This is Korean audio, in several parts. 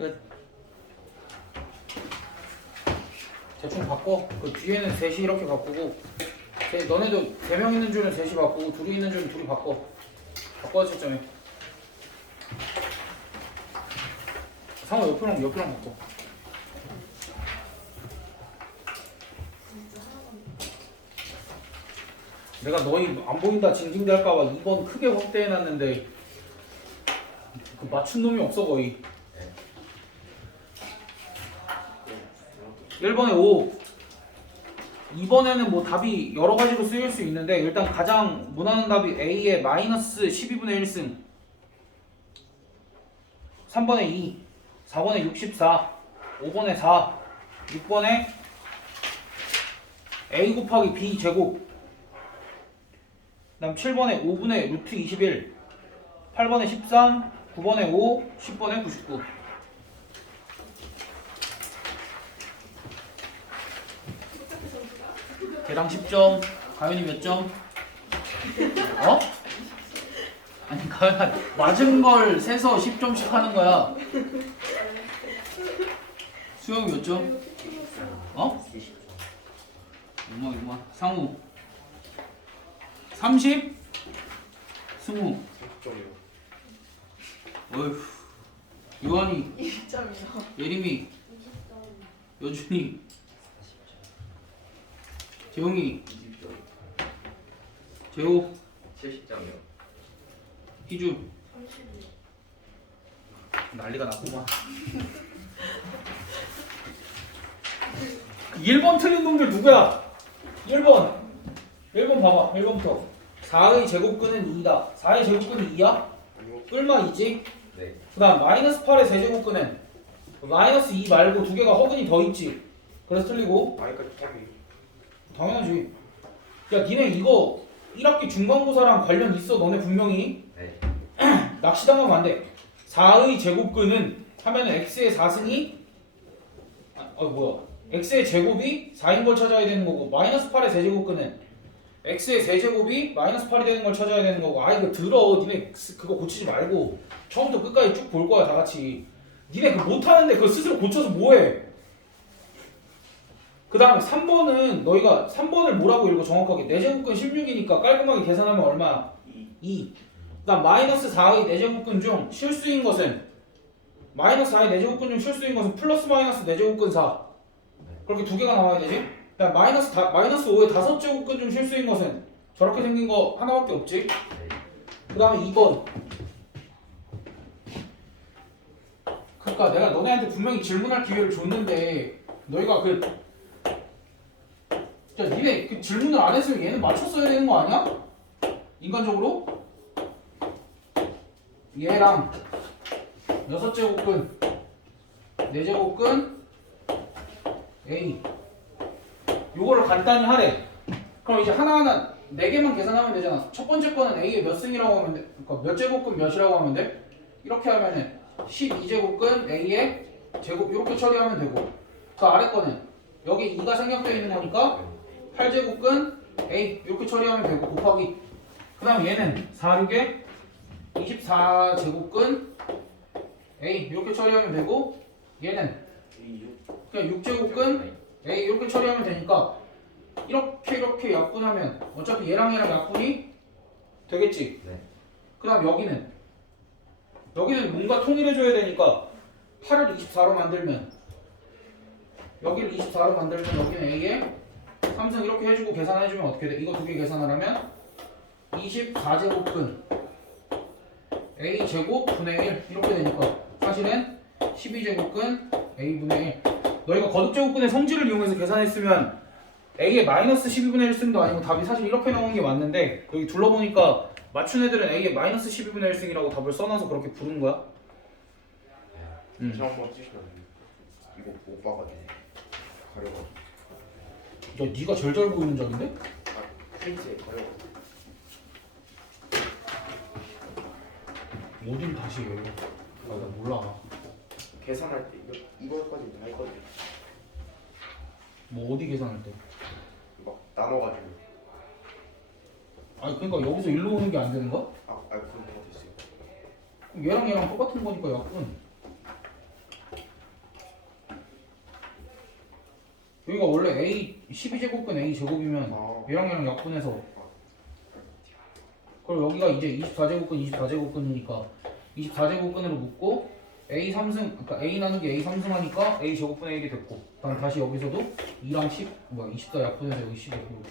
끝. 대충 바꿔. 그 뒤에는 셋이 이렇게 바꾸고, 너네도 3명 있는 줄은 셋이 바꾸고, 둘이 있는 줄은 둘이 바꿔. 바꿔 채점해. 상호 옆이랑 바꿔. 내가 너희 안 보인다 징징댈까봐 2번 크게 확대해놨는데 그 맞춘 놈이 없어 거의. 1번에 5. 2번에는 뭐 답이 여러 가지로 쓰일 수 있는데 일단 가장 무난한 답이 A의 마이너스 12분의 1승, 3번에 2, 4번에 64, 5번에 4, 6번에 A 곱하기 B 제곱, 그 다음 7번에 5분의 루트 21, 8번에 13, 9번에 5, 10번에 99. 개당 10점. 가연이 몇 점? 어? 아니 가연아 맞은 걸 세서 10점씩 하는 거야. 수영이 몇 점? 어? 이만 상우 30? 승우 어휴 요한이 20점이요. 예림이 여준이 재용이 20점. 재호 70점이요. 희주 난리가 났구만. 1번 틀린 놈들 누구야? 1번 봐봐. 1번부터 4의 제곱근은 2다. 4의 제곱근이 2야? 아니요. 뿔마 2지? 네. 그 다음 마이너스 8의 세제곱근은 마이너스 2 말고 두 개가 허근이 더 있지. 그래서 틀리고. 마이까지 탑이. 당연하지. 야 니네 이거 1학기 중간고사랑 관련 있어. 너네 분명히. 네. 낚시당하면 안 돼. 4의 제곱근은 하면은 x의 4승이 뭐야? x의 제곱이 4인 걸 찾아야 되는 거고, 마이너스 8의 세제곱근은 x의 세제곱이 마이너스 8이 되는 걸 찾아야 되는 거고. 아 이거 들어. 니네 그거 고치지 말고 처음부터 끝까지 쭉 볼 거야 다 같이. 니네 그거 못하는데 그거 스스로 고쳐서 뭐해? 그 다음에 3번은 너희가 3번을 뭐라고 읽어 정확하게? 4제곱근 16이니까 깔끔하게 계산하면 얼마야? 2. 그 다음 마이너스 4의 4제곱근 중 실수인 것은, 마이너스 4의 4제곱근 중 실수인 것은 플러스 마이너스 4제곱근 4. 그렇게 두 개가 나와야 되지? 그 다음 마이너스 5의 5제곱근 중 실수인 것은 저렇게 생긴 거 하나밖에 없지? 그 다음에 2번. 그러니까 내가 너네한테 분명히 질문할 기회를 줬는데 너희가 야, 니네 그 질문을 안 했으면 얘는 맞췄어야 되는 거 아니야? 인간적으로? 얘랑 6제곱근 4제곱근 A 요거를 간단히 하래. 그럼 이제 하나하나 4개만 계산하면 되잖아. 첫 번째 거는 A의 몇 승이라고 하면 돼? 그러니까 몇 제곱근 몇이라고 하면 돼? 이렇게 하면은 12제곱근 A의 제곱 이렇게 처리하면 되고, 그 아래 거는 여기 2가 생략되어 있는 거니까 8제곱근 A 이렇게 처리하면 되고, 곱하기 그 다음에 얘는 4, 6에 24제곱근 A 이렇게 처리하면 되고, 얘는 그냥 6제곱근 A 이렇게 처리하면 되니까 이렇게 약분하면 어차피 얘랑 약분이 되겠지. 네. 그 다음 여기는 뭔가 통일해줘야 되니까 8을 24로 만들면, 여기를 24로 만들면 여기는 A에 3승 이렇게 해주고 계산해주면 어떻게 돼? 이거 두 개 계산을 하면 24제곱근 A 제곱 분의 1 이렇게 되니까 사실은 12제곱근 A분의 1. 너희가 거듭제곱근의 성질을 이용해서 계산했으면 A의 마이너스 12분의 1승도 아니고 답이 사실 이렇게 나온 게 맞는데, 여기 둘러보니까 맞춘 애들은 A의 마이너스 12분의 1승이라고 답을 써놔서 그렇게 부른 거야. 저 한번 쓰시면 안 돼요? 이거 못 봐가지고 가려가지고. 야, 네가 제일 잘 보이는 적인데? 페이지에 가려가지고. 어딜 다시 해? 나 몰라. 계산할 때 이거까지 다 했거든요. 뭐 어디 계산할 때? 막 나눠가지고. 아니 그러니까 여기서 일로 오는 게 안 되는 거야? 그럼 다 됐어요. 그럼 얘랑 똑같은 거니까 약분. 여기가 원래 A 12제곱근 A 제곱이면 얘랑 약분해서 그리고 여기가 이제 24제곱근 24제곱근이니까 24제곱근으로 묶고 A 3승 그러니까 A 나누기 A 3승 하니까 A 제곱분의 1이 됐고 그다음 다시 여기서도 2랑 10 뭐야 24 약분해서 여기 10이 되고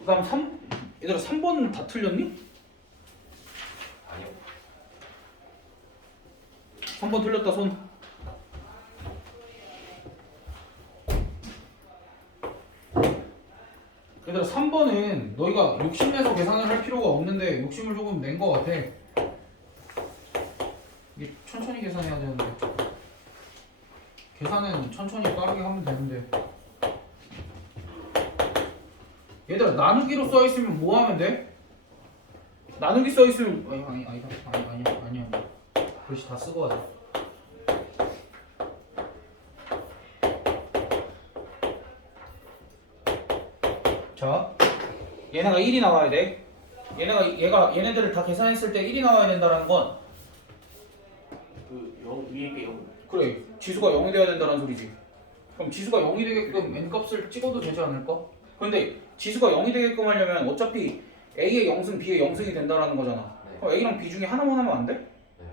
그다음 3 얘들아 3번 다 틀렸니? 아니요. 3번 틀렸다 손. 얘들아 3번은 너희가 욕심내서 계산을 할 필요가 없는데 욕심을 조금 낸 것 같아. 이게 천천히 계산해야 되는데 계산은 천천히 빠르게 하면 되는데 얘들아 나누기로 써있으면 뭐 하면 돼? 나누기 써있으면 아니야 글씨 다 쓰고 하자. 자, 얘네가 1이 나와야 돼. 얘네들을 다 계산했을 때 1이 나와야 된다는 건 그 위에 게 0. 그래 지수가 0이 돼야 된다는 소리지. 그럼 지수가 0이 되게끔 n값을 찍어도 되지 않을까? 그런데 지수가 0이 되게끔 하려면 어차피 a의 0승, b의 0승이 된다는 거잖아. 네. 그럼 a랑 b 중에 하나만 하면 안 돼? 네.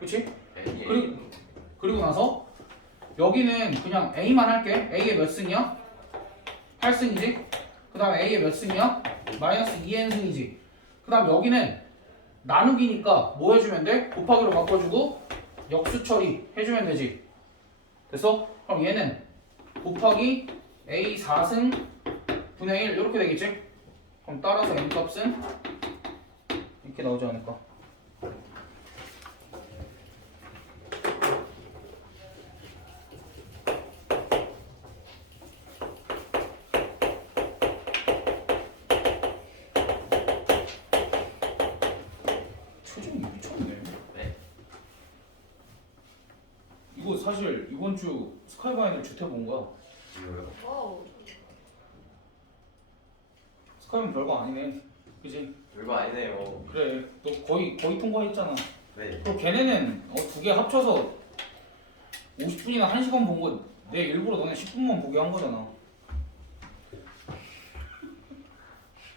그치? A. 그리고 나서 여기는 그냥 a만 할게. a의 몇 승이야? 8승이지? 그 다음 a의 몇 승이야? 마이너스 2n승이지. 그 다음 여기는 나누기니까 뭐 해주면 돼? 곱하기로 바꿔주고 역수 처리 해주면 되지. 됐어? 그럼 얘는 곱하기 a 4승 분의 1 이렇게 되겠지? 그럼 따라서 n 값은 이렇게 나오지 않을까? 초중이 미쳤네. 네. 이거 사실 이번 주 스카이바인을 주택 본 거야. 이거요? 와우. 스카이바인 별거 아니네. 그지? 별거 아니네요. 그래. 너 거의 통과했잖아. 네. 그리고 걔네는 두 개 합쳐서 50분이나 1시간 본 거 내 일부러 너네 10분만 보게 한 거잖아.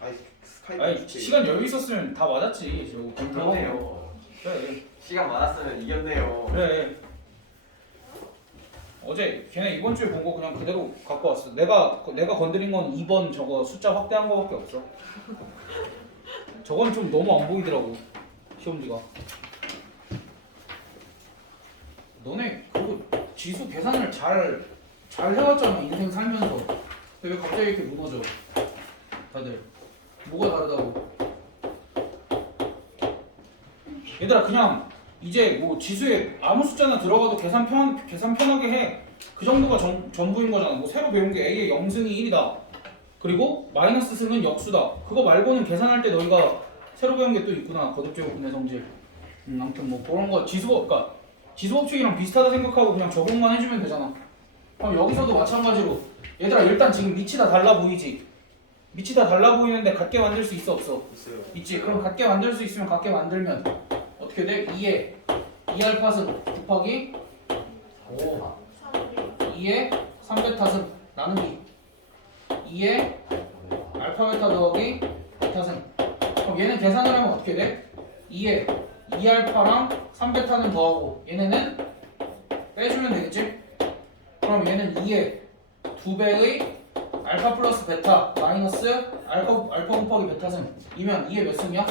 아니 스카이프 아니 시간 여유 있었으면 다 맞았지. 저거 그렇네요. 그래. 시간 많았으면 이겼네요. 그래. 어제 걔네 이번 주에 본 거 그냥 그대로 갖고 왔어. 내가 건드린 건 2번 저거 숫자 확대한 거밖에 없어. 저건 좀 너무 안 보이더라고. 시험지가. 너네 그거 지수 계산을 잘 해왔잖아 인생 살면서. 근데 왜 갑자기 이렇게 무너져? 다들 뭐가 다르다고? 얘들아 그냥 이제 뭐 지수에 아무 숫자나 들어가도 계산 편하게 해. 그 정도가 전부인 거잖아. 뭐 새로 배운 게 a의 0승이 1이다. 그리고 마이너스 승은 역수다. 그거 말고는 계산할 때 너희가 새로 배운 게 또 있구나. 거듭제곱 분의 성질. 아무튼 뭐 그런 거 그러니까 지수 법칙이랑 비슷하다 생각하고 그냥 적용만 해주면 되잖아. 그럼 여기서도 마찬가지로 얘들아 일단 지금 밑이 다 달라 보이지? 밑이 다 달라 보이는데 같게 만들 수 있어 없어? 있어요. 있지. 그럼 같게 만들 수 있으면 같게 만들면 어떻게 돼? 2에 2알파승 곱하기 2에 3베타승 나누기 2에 알파 베타 더하기 베타승. 그럼 얘는 계산을 하면 어떻게 돼? 2에 2알파랑 3베타는 더하고 얘네는 빼주면 되겠지? 그럼 얘는 2에 2배의 알파 플러스 베타 마이너스 알파 곱하기 베타승 이면 2에 몇 승이야?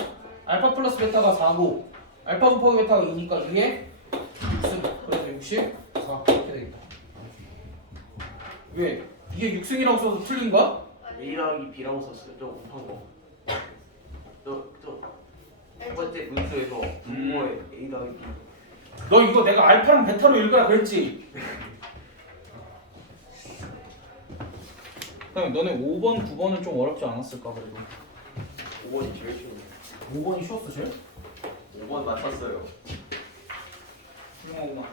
알파 플러스 베타가 4고 알파 곱하기 베타가 2니까 2에 6승. 그래서 64 이렇게 되겠다. 왜? 이게 6승이라고 써서 틀린 거야? A랑 B라고 썼어요. 저 곱한 거. 첫 번째 문수에서 분모에 A 더하기 B. 너 이거 내가 알파랑 베타로 읽으라 그랬지? 그다음에 너네 5번, 9번은 좀 어렵지 않았을까 그래도? 5번이 제일 쉬운. 5번이 쉬웠어 제일? 5번 맞췄어요. 훌륭하구나.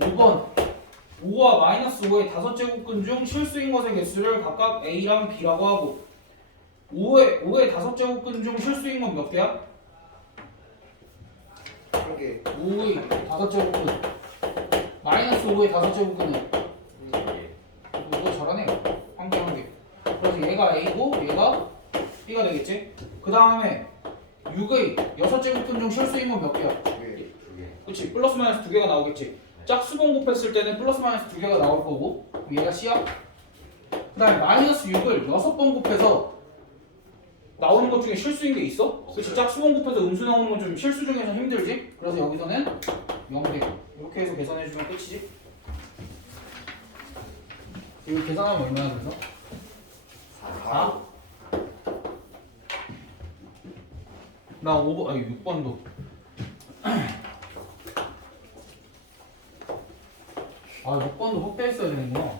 5번 5와 마이너스 5의 5제곱근 중 실수인 것의 개수를 각각 A랑 B라고 하고 5의 5제곱근 중 실수인 건 몇 개야? 한 개. 5의 5제곱근 마이너스 5의 5제곱근은 이거 잘하네. 한 개 한 개. 그래서 얘가 A고 얘가 B가 되겠지? 그 다음에 6의 6제곱근 중 실수이면 몇 개야? 두 개. 그치? 플러스 마이너스 2개가 나오겠지? 짝수번 곱했을 때는 플러스 마이너스 2개가 나올 거고 얘가 C야? 그 다음에 마이너스 6을 6번 곱해서 나오는 것 중에 실수인 게 있어? 그치? 짝수번 곱해서 음수 나오는 건 좀 실수 중에서 힘들지? 그래서 여기서는 0대 이렇게 해서 계산해주면 끝이지? 이거 계산하면 얼마야 그래서? 4? 나 5번, 아니 6번도 아 6번도 확대했어야 되는구나.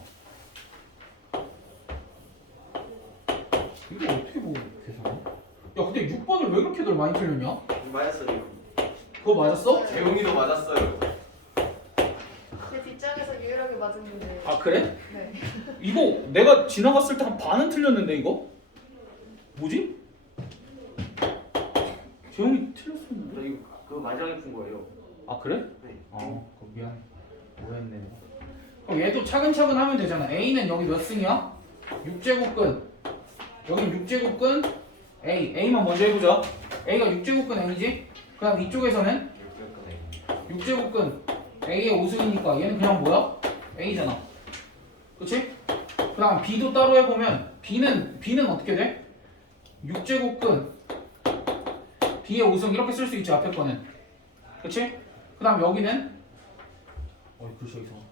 이거 어떻게 보고 계산해? 야 근데 6번을 왜 그렇게들 많이 틀렸냐? 맞았어요. 그거 맞았어? 재용이도 맞았어요. 제 뒷장에서 유일하게 맞았는데. 아 그래? 네. 이거 내가 지나갔을 때 한 반은 틀렸는데 이거? 뭐지? 재용이 틀렸었는데? 저 이거 그거 마지막에 푼 거예요. 아 그래? 네. 아 그거 미안 오해했네. 그럼 얘도 차근차근 하면 되잖아. A는 여기 몇 승이야? 6제곱근 여긴 6제곱근 A만 먼저 해보자. A가 6제곱근 A지? 그 다음 이쪽에서는 6제곱근 A의 5승이니까 얘는 그냥 뭐야? A잖아. 그치? 그 다음 B도 따로 해보면 B는 어떻게 돼? 6제곱근 B의 5승 이렇게 쓸 수 있지 앞에 거는. 그치? 그 다음 여기는 글씨 이상하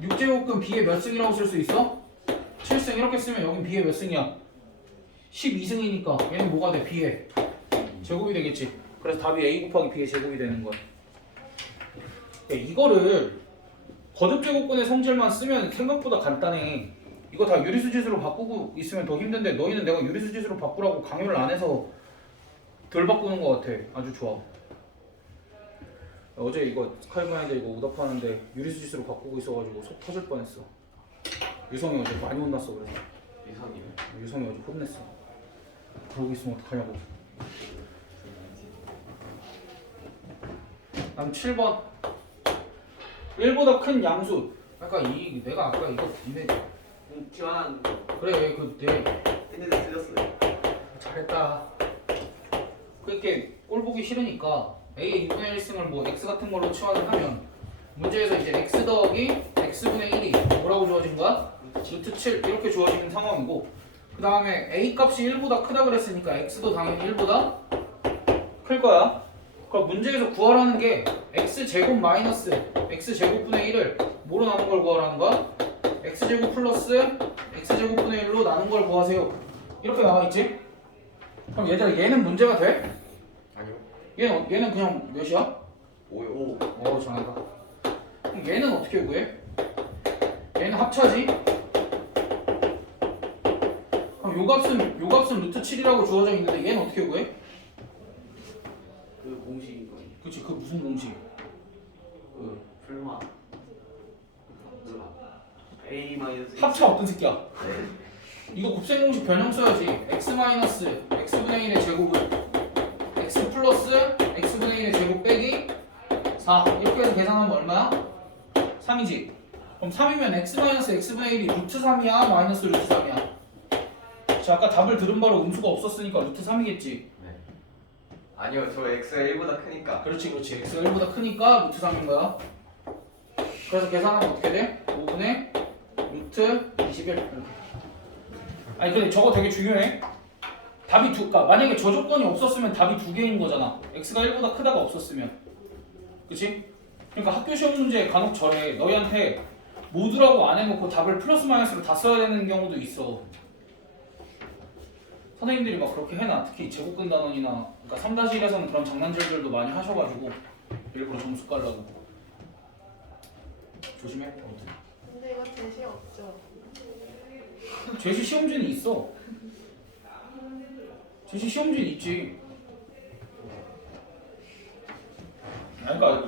6제곱근 B의 몇 승이라고 쓸 수 있어? 7승 이렇게 쓰면 여긴 B의 몇 승이야? 12승이니까 얘는 뭐가 돼? B의 제곱이 되겠지. 그래서 답이 A 곱하기 B의 제곱이 되는 거야. 이거를 거듭제곱근의 성질만 쓰면 생각보다 간단해. 이거 다 유리수짓으로 바꾸고 있으면 더 힘든데 너희는 내가 유리수짓으로 바꾸라고 강요를 안 해서 덜 바꾸는 것 같아. 아주 좋아. 어제 이거 스카이브라인드 이거 오답하는데 유리수짓으로 바꾸고 있어가지고 속 터질 뻔했어. 유성이 어제 많이 혼났어. 그래서 유성이 어제 혼냈어. 그러고 있으면 어떡하냐고. 다음 7번 1보다 큰 양수. 그러니까 내가 아까 이거 니네 지환 그래 그내 했는데 틀렸어요. 잘했다. 그렇게 꼴 보기 싫으니까 A의 6분의 1승을 뭐 X 같은 걸로 치환을 하면 문제에서 이제 X 더하기 X분의 1이 뭐라고 주어진 거야? 루트 7 이렇게 주어지는 상황이고 그 다음에 A 값이 1보다 크다 그랬으니까 X도 당연히 1보다 클 거야. 그럼 문제에서 구하라는 게 X제곱 마이너스 X제곱분의 1을 뭐로 나눈 걸 구하라는 거야? X제곱 플러스 X제곱분의 1로 나눈 걸 구하세요. 이렇게 나와있지? 그럼 얘들아 얘는 문제가 돼? 아니요. 얘는 그냥 몇이야? 5요. 잘한다. 그럼 얘는 어떻게 구해? 얘는 합차지? 그럼 요 값은 루트 7이라고 주어져 있는데 얘는 어떻게 구해? 그 공식이 거예요. 그치 그 무슨 공식? 그 설마 A 마이너스 합차 어떤 새끼야? 이거 곱셈 공식 변형 써야지. x 마이너스 x분의 1의 제곱은 x 플러스 x분의 1의 제곱 빼기 4 이렇게 해서 계산하면 얼마야? 3이지. 그럼 3이면 x 마이너스 x분의 1이 루트 3이야? 마이너스 루트 3이야? 자 아까 답을 들은 바로 음수가 없었으니까 루트 3이겠지. 아니요, 저 x가 1보다 크니까. 그렇지 x가 1보다 크니까 루트 3인 거야. 그래서 계산하면 어떻게 돼? 5분의 루트 21 이렇게. 아니 근데 저거 되게 중요해. 답이 그러니까 만약에 저 조건이 없었으면 답이 두 개인 거잖아. x가 1보다 크다가 없었으면. 그치? 그러니까 학교 시험 문제 간혹 저래. 너희한테 모두라고 안 해놓고 답을 플러스 마이너스로 다 써야 되는 경우도 있어. 선생님들이 막 그렇게 해놔. 특히 제곱근 단원이나 그러니까 3-1에서는 그런 장난질들도 많이 하셔가지고 일부러 점수 깔라고. 조심해. 아무튼. 근데 이거 제시 없죠? 제시 시험지는 있어. 제시 시험지는 있지. 아니, 그러니까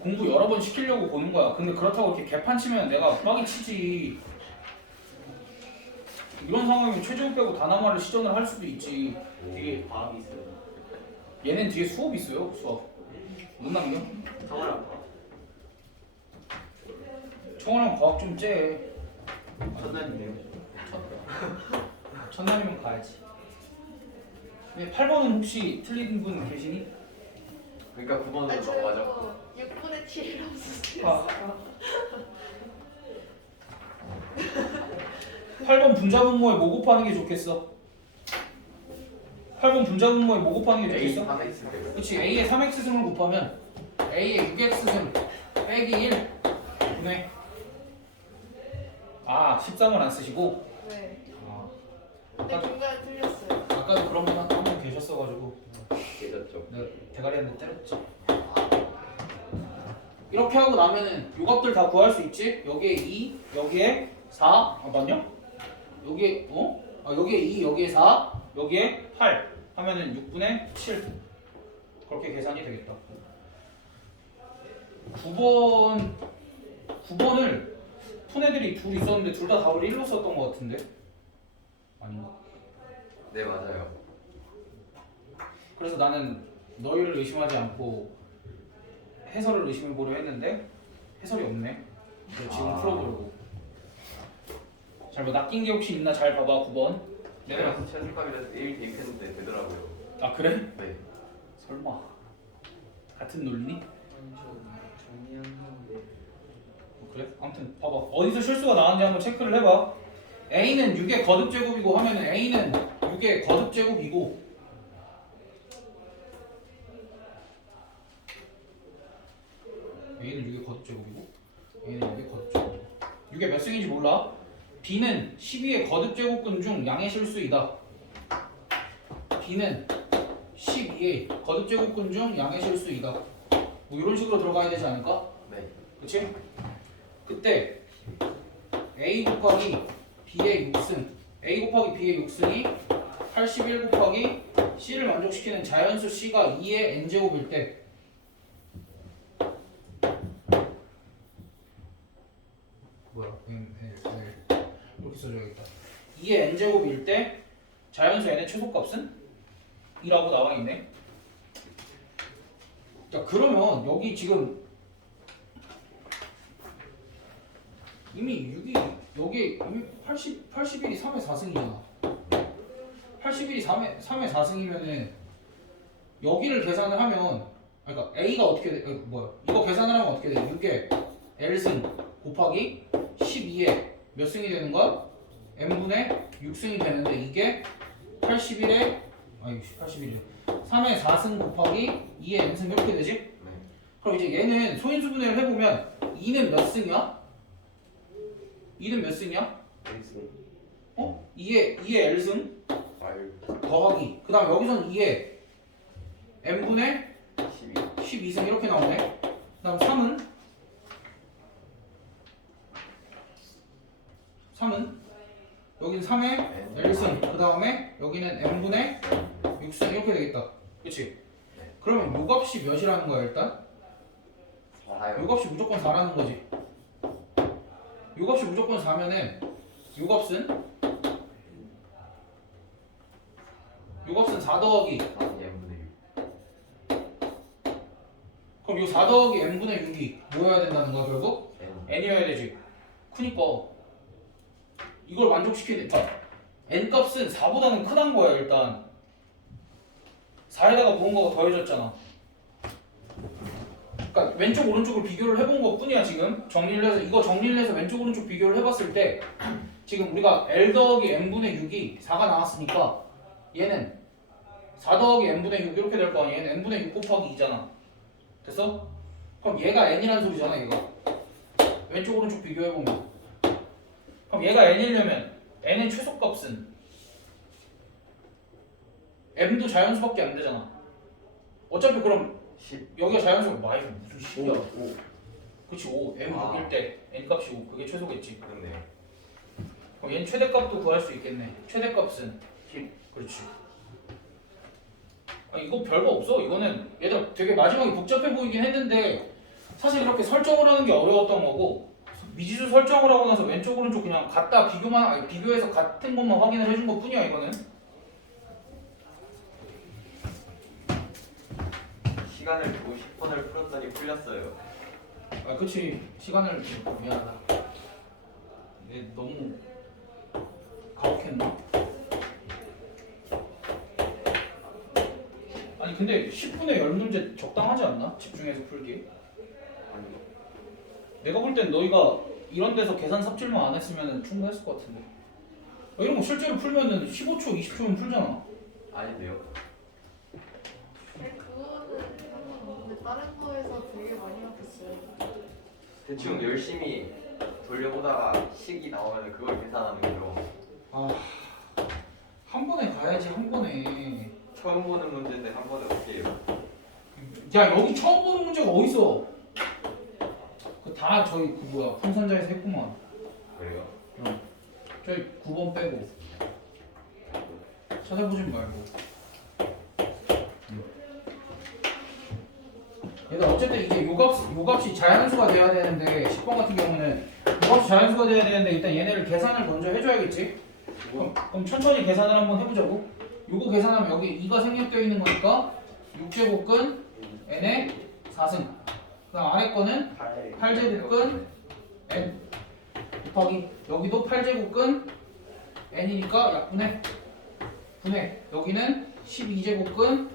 공부 여러 번 시키려고 보는 거야. 근데 그렇다고 이렇게 개판 치면 내가 빡이 치지. 이런 상황이면 최저급 빼고 단함화를 시전을 할 수도 있지. 뒤에 과학이 있어요. 얘는 뒤에 수업이 있어요. 수업. 못 남겨? 정원아. 청원하면 과학 좀 째. 첫날인데요. 첫날이면 가야지. 근데 8번은 혹시 틀린 분 계시니? 그러니까 9번으로 아, 저 넘어가죠. 이거 6분의 7이라고 아. 썼어요. 8번 분자분모에 뭐 곱하는 게 좋겠어? 8번 분자분모에 뭐 곱하는 게 A 좋겠어? 하나 있을 때요. 그렇지. A의 3x승을 곱하면 A의 6x승 빼기 1 분의 13은 안 쓰시고 네. 아, 근데 중간에 틀렸어요. 아까도 그런 분 한 분 계셨어가지고 깨졌죠. 내가 대가리 한 대 때렸지. 이렇게 하고 나면은 요 값들 다 구할 수 있지? 여기에 2, 여기에 4, 맞냐? 여기에 여기에 2, 여기에 4, 여기에 8 하면은 6분의 7 그렇게 계산이 되겠다. 9번을 푼 애들이 둘 있었는데 둘 다 답을 1로 썼던 것 같은데 아닌가? 네 맞아요. 그래서 나는 너희를 의심하지 않고 해설을 의심해보려 했는데 해설이 없네. 그래서 지금 아. 풀어보려고. 잘 뭐 낚인 게 혹시 있나 잘 봐봐 9번. 내가 최소값이라서 1 대입했는데 되더라고요. 아 그래? 네. 설마 같은 논리? 그래? 아무튼 봐봐 어디서 실수가 나왔는지 한번 체크를 해봐. A는 6의 거듭제곱이고 하면은 A는 6의 거듭제곱이고 A는 6의 거듭제곱이고 A는 6의 거듭제곱이고 6의 몇 승인지 몰라? B는 12의 거듭제곱근 중 양의 실수이다. B는 12의 거듭제곱근 중 양의 실수이다. 뭐 이런 식으로 들어가야 되지 않을까? 네. 그치? 그때 A 곱하기 B의 6승 A 곱하기 B의 6승이 81 곱하기 C를 만족시키는 자연수 C가 2의 n제곱일 때 뭐야 이렇게 써줘야겠다. 2의 n제곱일 때 자연수 n의 최소값은? 2라고 나와있네. 자 그러면 여기 지금 이미 6이 여기 이미 81이 3의 4승이잖아. 81이 3의 4승이면은 여기를 계산을 하면 그러니까 A가 어떻게 돼? 뭐야? 이거 계산을 하면 어떻게 돼? 6의 L승 곱하기 12의 몇 승이 되는 거야? N분의 6승이 되는데 이게 81의 81이 3의 4승 곱하기 2의 N승 이렇게 되지? 네. 그럼 이제 얘는 소인수분해를 해보면 2는 몇 승이야? 2는 몇 승이야? 2의 L승 더하기 그 다음 여기서는 2의 N분의 12승 이렇게 나오네. 그 다음 3은 여기는 3의 L승 그 다음에 여기는 N분의 6승 이렇게 되겠다. 그치? 그러면 요 값이 몇이라는 거야 일단? 요 값이 무조건 4라는 거지. 요 값이 무조건 4면은 요 값은 4 더하기 n분의 6. 그럼 요 4 더하기 n분의 6이 뭐여야 된다는 거야 결국? n. n이어야 되지. 그니까 이걸 만족시키니까 n 값은 4보다는 크다는 거야 일단. 4에다가 무언가가 더해졌잖아. 그러니까 왼쪽 오른쪽을 비교를 해본 것 뿐이야 지금. 정리를 해서 이거 정리를 해서 왼쪽 오른쪽 비교를 해봤을 때 지금 우리가 L 더하기 n분의 6이 4가 나왔으니까 얘는 4 더하기 n분의 6 이렇게 될 거 아니야. 얘는 n분의 6 곱하기 2잖아. 됐어? 그럼 얘가 n이란 소리잖아 얘가. 왼쪽 오른쪽 비교해보면 그럼 얘가 n이려면 n의 최소값은 m도 자연수밖에 안 되잖아. 어차피 그럼 10. 여기가 자연수가 많이 무슨 10이야. 5. 그치 5. m 아. 6일 때 n 값이 5. 그게 최소겠지. 그렇네요. 그럼 얘는 최대값도 구할 수 있겠네. 최대값은 10. 그렇지. 아, 이거 별거 없어. 이거는 얘들 되게 마지막에 복잡해 보이긴 했는데 사실 이렇게 설정을 하는 게 어려웠던 거고 미지수 설정을 하고 나서 왼쪽 오른쪽 그냥 갖다 비교해서 같은 것만 확인을 해준 것 뿐이야 이거는. 시간을 두고 10번을 풀었더니 풀렸어요. 아 그치 시간을 미안하다. 얘 너무 가혹했나? 아니 근데 10분에 10문제 적당하지 않나? 집중해서 풀기. 아니 내가 볼 땐 너희가 이런 데서 계산 삽질만 안 했으면 충분했을 것 같은데. 이런 거 실제로 풀면은 15초, 20초면 풀잖아. 아닌데요? 근데 그거는 상관없는데 다른 거에서 되게 많이 바뀌었어요. 대충 열심히 돌려보다가 식이 나오면 그걸 계산하는 거죠. 아, 한 번에 가야지 한 번에. 처음 보는 문제인데 한 번에 어떻게 해요? 야 여기 처음 보는 문제가 어딨어? 그 다 저희 그 뭐야 풍선자에서 했구만. 그래요? 저희 9번 빼고 찾아보진 말고. 얘들 어쨌든 이제 요값이 자연수가 돼야 되는데 10번 같은 경우는 요값이 자연수가 돼야 되는데 일단 얘네를 계산을 먼저 해줘야겠지. 그럼 천천히 계산을 한번 해보자고. 요거 계산하면 여기 2가 생략되어 있는 거니까 6제곱근 n의 4승. 그다음 아래 거는 8제곱근 n 곱하기 여기도 8제곱근 n이니까 약분해. 분해. 여기는 12제곱근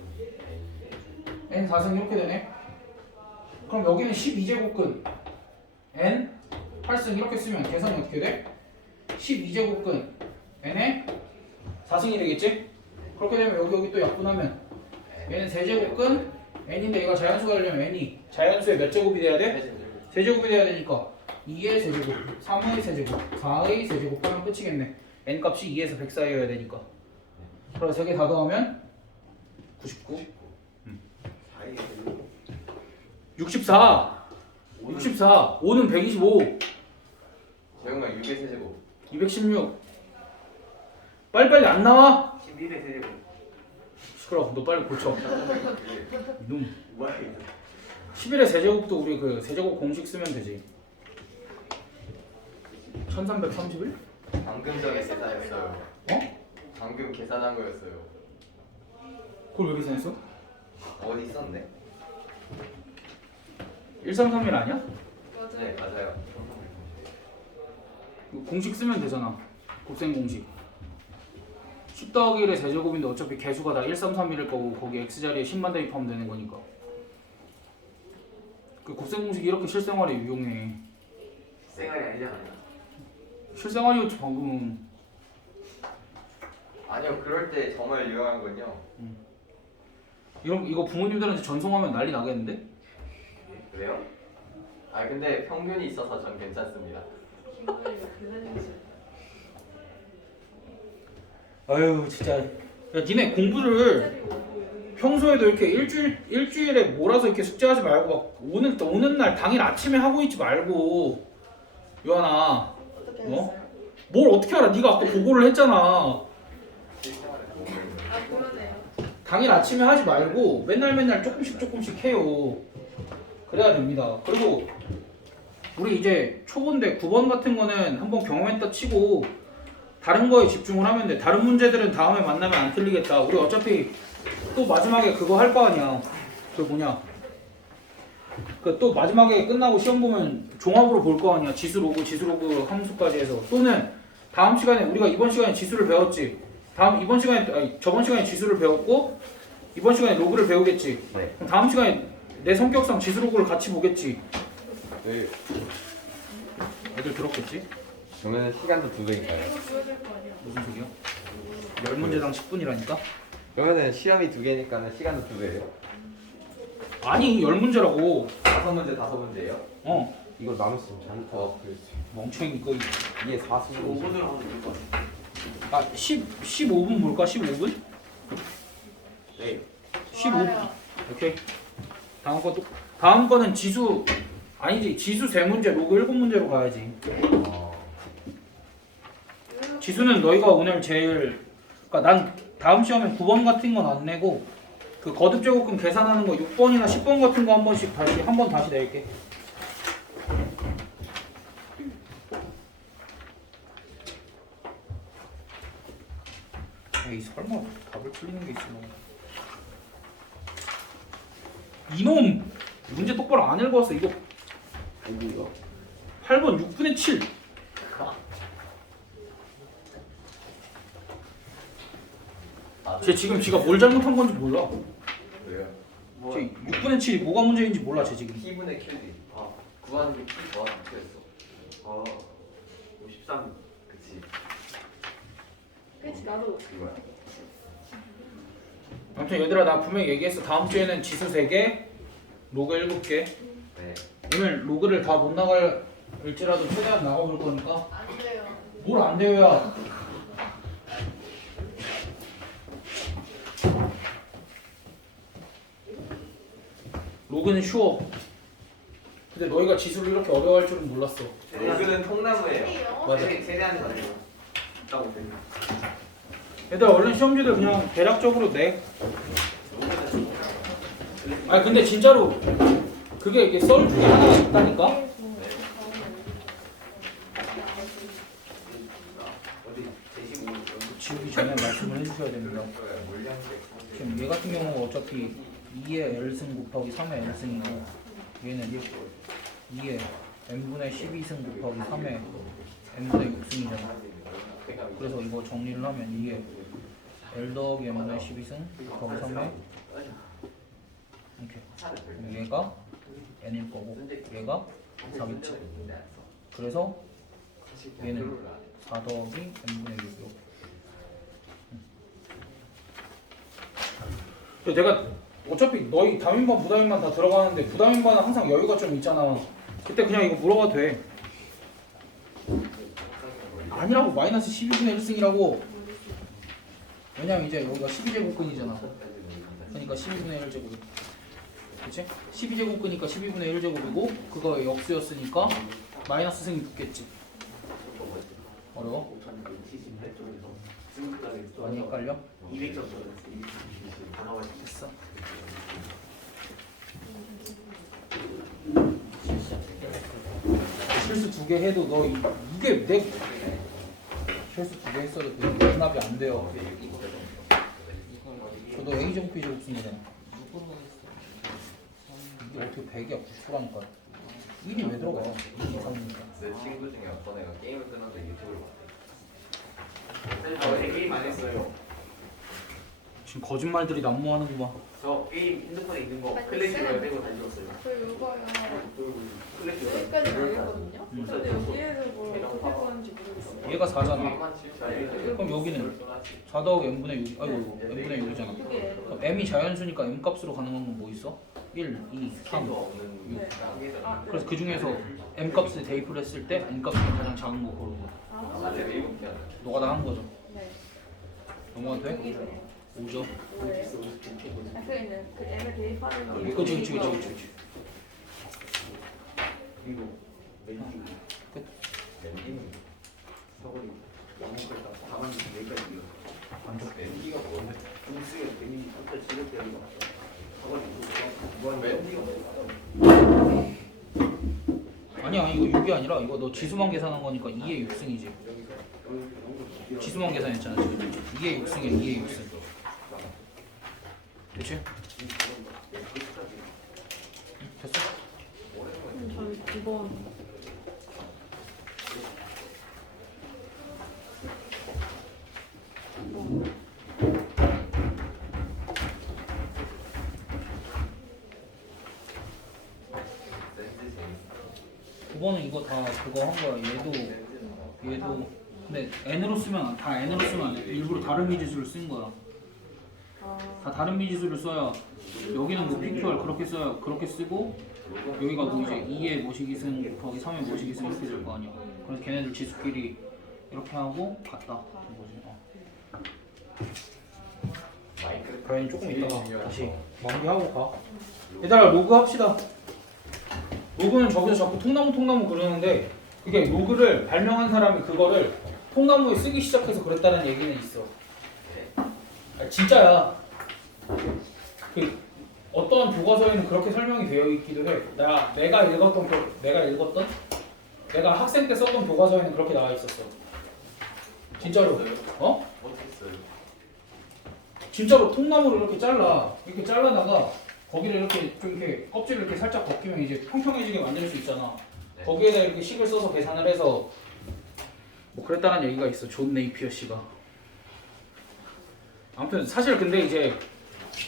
n 4승 이렇게 되네. 그럼 여기는 12제곱근 n 8승 이렇게 쓰면 계산이 어떻게 돼? 12제곱근 n의 4승이 되겠지? 그렇게 되면 여기 또 약분하면 얘는 세제곱근 n인데 얘가 자연수가 되려면 n이 자연수의 몇 제곱이 돼야 돼? 세제곱이 돼야 되니까 2의 세제곱, 3의 세제곱, 4의 세제곱 하면 끝이겠네. n 값이 2에서 100 사이여야 되니까. 그래서 3개 다 더하면 99. 64. 64. 5는 125. 제곱만 6의 세제곱. 216. 빨리빨리 안 나와? 11의 세제곱. 시끄러워. 너 빨리 고쳐. 이놈. 뭐야 이거? 11의 세제곱도 우리 그 세제곱 공식 쓰면 되지. 1331? 방금 전에 계산했어요. 어? 방금 계산한 거였어요. 그걸 왜 계산했어? 어디 있었네? 1331 아니야? 네, 맞아요. 공식 쓰면 되잖아. 곱셈 공식. 10 더하기 1의 세제곱인데 어차피 개수가 다 1331일 거고 거기 x자리에 10만 대입하면 되는 거니까. 그 곱셈 공식이 이렇게 실생활에 유용해. 생활이 아니잖아. 실생활이었지 방금은. 아니요, 그럴 때 정말 유용한 건요. 이거 부모님들한테 전송하면 난리 나겠는데? 그래요? 아 근데 평균이 있어서 전 괜찮습니다. 김구리가 계산했어요. 아유 진짜. 야 니네 공부를 평소에도 이렇게 일주일에 몰아서 이렇게 숙제하지 말고 막 오는 날 당일 아침에 하고 있지 말고. 요한아, 어떻게 뭐? 했어요? 뭘 어떻게 알아? 네가 아까 보고를 했잖아. 실생활에 도움을 아 그러네요. 당일 아침에 하지 말고 맨날 조금씩 해요. 그래야 됩니다. 그리고 우리 이제 초보인데 9번 같은 거는 한번 경험했다 치고 다른 거에 집중을 하면 돼. 다른 문제들은 다음에 만나면 안 틀리겠다. 우리 어차피 또 마지막에 그거 할 거 아니야. 그 뭐냐? 그 또 마지막에 끝나고 시험 보면 종합으로 볼 거 아니야. 지수 로그 함수까지 해서. 또는 다음 시간에 우리가 이번 시간에 지수를 배웠지. 저번 시간에 지수를 배웠고 이번 시간에 로그를 배우겠지. 네. 그럼 다음 시간에 내 성격상 지수 로그를 같이 보겠지. 네. 애들 들었겠지? 그러면 시간도 2배인가요? 이거 보여줄 거 아니야. 무슨 소리야? 10문제당 10분이라니까? 그러면은 시험이 2개니까는 시간도 2배예요? 아니 10문제라고. 5문제 5문제예요? 어 이거 남았으면 잘못 그랬지. 멍청이 이거. 이게 4수로 5분으로 하면 될것 같아. 아 15분 볼까? 15분? 네. 15분. 좋아요. 오케이. 다음 거는 지수 아니지. 지수 3문제 로그 7문제로 가야지. 지수는 너희가 오늘 제일 그러니까 난 다음 시험에 9번 같은 건 안 내고 그 거듭 제곱근 계산하는 거 6번이나 10번 같은 거 한 번씩 한 번 다시 낼게. 에이 설마 답을 틀리는 게 있어. 이놈 문제 똑바로 안 읽었어. 이거 뭐야? 8번 6분의 7. 쟤 지금 지가 뭘 잘못한 건지 몰라. 왜요? 뭐 쟤 6분의 7이 뭐가 문제인지 몰라 쟤 지금. P분의 Q지. 구하는 게 P 더하기 Q였어. 53 그치 그치 나도 이거야. 아무튼 얘들아 나 분명히 얘기했어. 다음 주에는 지수 3개, 로그 7개. 네. 오늘 로그를 다 못 나갈지라도 최대한 나가볼 거니까. 안 돼요. 뭘 안 돼요야. 로그는 쉬워. 근데 너희가 지수를 이렇게 어려워할 줄은 몰랐어. 로그는 통나무예요. 이 영어 맞아. 세대한 거 아니에요? 있다고 생각 얘들아 얼른 시험지들 그냥 대략적으로 내. 아 근데 진짜로 그게 이게 썰 중에 하나가 있다니까. 어디 제15 지우기 전에 말씀을 해주셔야 됩니다. 지금 얘 같은 경우는 어차피 2의 L승 곱하기 3의 L승이고 얘는 2의 n분의 12승 곱하기 3의 n분의 6승이잖아. 그래서 이거 정리를 하면 2의 L 더하기 n분의 12승 곱하기 3의 이렇게 그럼 얘가 n일 거고 얘가 4겠지. 그래서 얘는 4 더하기 n분의 6이고 내가 어차피 너희 담임반 부담임반 다 들어가는데 부담임반은 항상 여유가 좀 있잖아. 그때 그냥 이거 물어봐도 돼. 아니라고 마이너스 12분의 1승이라고. 왜냐면 이제 여기가 12제곱근이잖아. 그러니까 12분의 1제곱이. 그치? 12제곱근이니까 12분의 1제곱이고 그거 역수였으니까 마이너스 승이 붙겠지. 어려워? 많이 헷갈려? 200점 됐어. 실수 2개 해도 너 이게 내 실수 2개 했어도 그냥 연합이 안 돼요. 저도 A제곱 B제곱 쓴 거잖아. 이게 어떻게 100이야 90%라니까. 1이 왜 들어가? 2, 3이니까. 내 친구 중에 어떤 애가 게임을 끊었는데 유튜브를 봤대. 저 게임 안 했어요 지금 거짓말들이 난무하는구만. 저 게임 핸드폰에 있는 거 클래식으로 빼고 다 읽었어요 저 이거요. 클래식으로 여기까지 알거든요. 근데 여기에서 뭘 어떻게 보는지 모르겠어요. 얘가 4잖아. 그럼 여기는 4 더하기 n분의 6. 아이고 n분의 6이잖아. 그게 그럼 m이 자연수니까 m 값으로 가능한 건 뭐 있어? 1, 2, 3. 없는 네. 아, 그래서 그 중에서 m 값을 대입을 했을 때 n 값이 가장 작은 거 고르는 거야. 아, 네, 일곱 개야. 너가 다 한 거죠. 네. 넘어가도 돼? 여기서요. 5점. 뭐예요? 아, 그 있는 그 M을 대입하는 게. 그치. 그리고 왠지 끝. 랜딩. 저거리 영어가 다만 여기까지 읽었어 랜딩가 뭐야? 분수에 괜히 끝까지 지겹게 하는 거 저거리 무한 랜딩가 뭐야? 아니야 이거 6이 아니라 이거 너 지수만 계산한 거니까 2의 6승이지. 지수만 계산했잖아 지금. 2의 6승이야 2의 6승. 그치? 됐어? 저희 9번. 랜드 재밌어. 9번은 이거 다 그거 한 거야. 얘도 근데 n으로 쓰면 다 n으로 쓰면 안 돼. 일부러 다른 미지수를 쓴 거야. 다 다른 미지수를 써야 여기는 뭐 PQR 그렇게 써야 그렇게 쓰고 여기가 뭐 이제 2의 모시기승 곱하기 3의 모시기승 이렇게 될 거 아니야. 그래서 걔네들 지수끼리 이렇게 하고 같다. 거지. 그래 조금 이따가 다시 마무리하고 가. 얘들아 로그 합시다. 로그는 저기서 자꾸 통나무 그러는데 그게 로그를 발명한 사람이 그거를 통나무에 쓰기 시작해서 그랬다는 얘기는 있어. 아, 진짜야. 그 어떤 교과서에는 그렇게 설명이 되어 있기도 해. 내가 학생 때 썼던 교과서에는 그렇게 나와 있었어. 진짜로. 어? 어떻게 써요? 진짜로 통나무를 이렇게 잘라다가 거기를 이렇게 좀 이렇게 껍질을 이렇게 살짝 벗기면 이제 평평해지게 만들 수 있잖아. 네. 거기에다 이렇게 식을 써서 계산을 해서 뭐 그랬다는 얘기가 있어. 존 네이피어 씨가. 아무튼 사실 근데 이제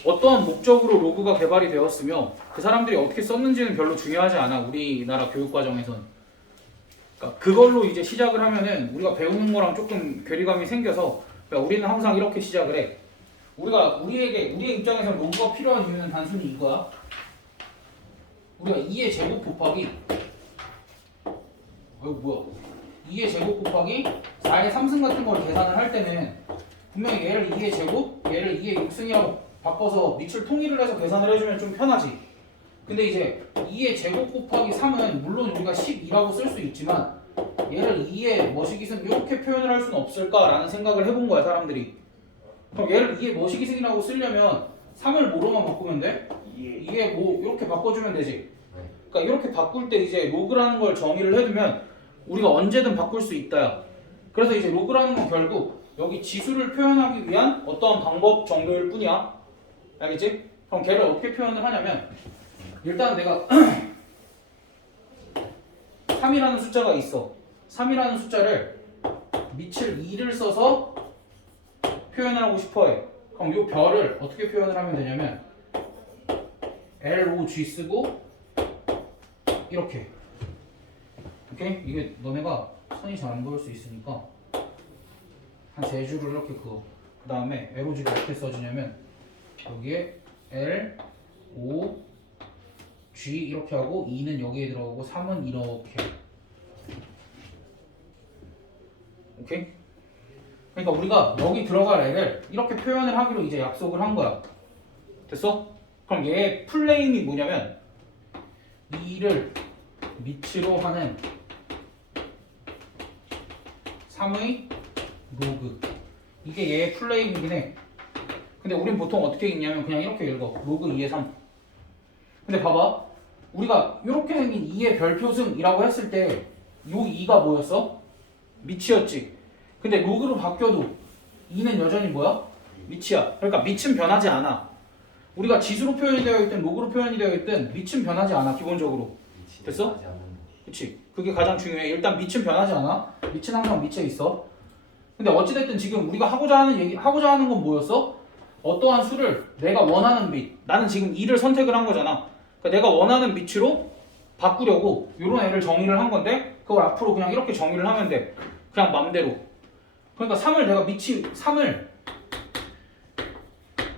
어떠한 목적으로 로그가 개발이 되었으며 그 사람들이 어떻게 썼는지는 별로 중요하지 않아. 우리나라 교육 과정에선. 그러니까 그걸로 이제 시작을 하면은 우리가 배우는 거랑 조금 괴리감이 생겨서 그러니까 우리는 항상 이렇게 시작을 해. 우리의 입장에서 로그가 필요한 이유는 단순히 이거야. 우리가 2의 제곱 곱하기 뭐야? 2의 제곱 곱하기 4의 3승 같은 걸 계산을 할 때는 분명히 얘를 2의 제곱, 얘를 2의 6승이라고 바꿔서 밑을 통일을 해서 계산을 해주면 좀 편하지. 근데 이제 2의 제곱 곱하기 3은 물론 우리가 12라고 쓸 수 있지만 얘를 2의 뭐시기승 이렇게 표현을 할 수는 없을까라는 생각을 해본 거야 사람들이. 그럼 얘를 2의 뭐시기승이라고 쓰려면 3을 뭐로만 바꾸면 돼? 이게 2의 뭐 이렇게 바꿔주면 되지. 그러니까 이렇게 바꿀 때 이제 로그라는 걸 정의를 해두면 우리가 언제든 바꿀 수 있다야. 그래서 이제 로그라는 건 결국 여기 지수를 표현하기 위한 어떠한 방법 정도일 뿐이야. 알겠지? 그럼 걔를 어떻게 표현을 하냐면 일단 내가 3이라는 숫자가 있어. 3이라는 숫자를 밑을 2를 써서 표현을 하고 싶어해. 그럼 이 별을 어떻게 표현을 하면 되냐면 LOG 쓰고 이렇게. 오케이? 이게 너네가 선이 잘 안 보일 수 있으니까 한 세 줄을 이렇게 그어. 그 다음에 LOG를 어떻게 써주냐면 여기에 L, O, G 이렇게 하고 2는 여기에 들어가고 3은 이렇게. 오케이? 그러니까 우리가 여기 들어갈 애를 이렇게 표현을 하기로 이제 약속을 한 거야. 됐어? 그럼 얘의 플레임이 뭐냐면 2를 밑으로 하는 3의 로그. 이게 얘의 플레임이긴 해. 근데 우린 보통 어떻게 읽냐면 그냥 이렇게 읽어. 로그 2의 3. 근데 봐봐. 우리가 이렇게 생긴 2의 별표승이라고 했을 때 요 2가 뭐였어? 밑이었지. 근데 로그로 바뀌어도 2는 여전히 뭐야? 밑이야. 그러니까 밑은 변하지 않아. 우리가 지수로 표현이 되어 있든 로그로 표현이 되어 있든 밑은 변하지 않아 기본적으로. 됐어? 그치? 그게 가장 중요해. 일단 밑은 변하지 않아. 밑은 항상 밑에 있어. 근데 어찌됐든 지금 우리가 하고자 하는 건 뭐였어? 어떠한 수를 내가 원하는 밑. 나는 지금 2를 선택을 한 거잖아. 그러니까 내가 원하는 밑으로 바꾸려고 이런 애를 정의를 한 건데 그걸 앞으로 그냥 이렇게 정의를 하면 돼. 그냥 맘대로. 그러니까 3을 내가 3을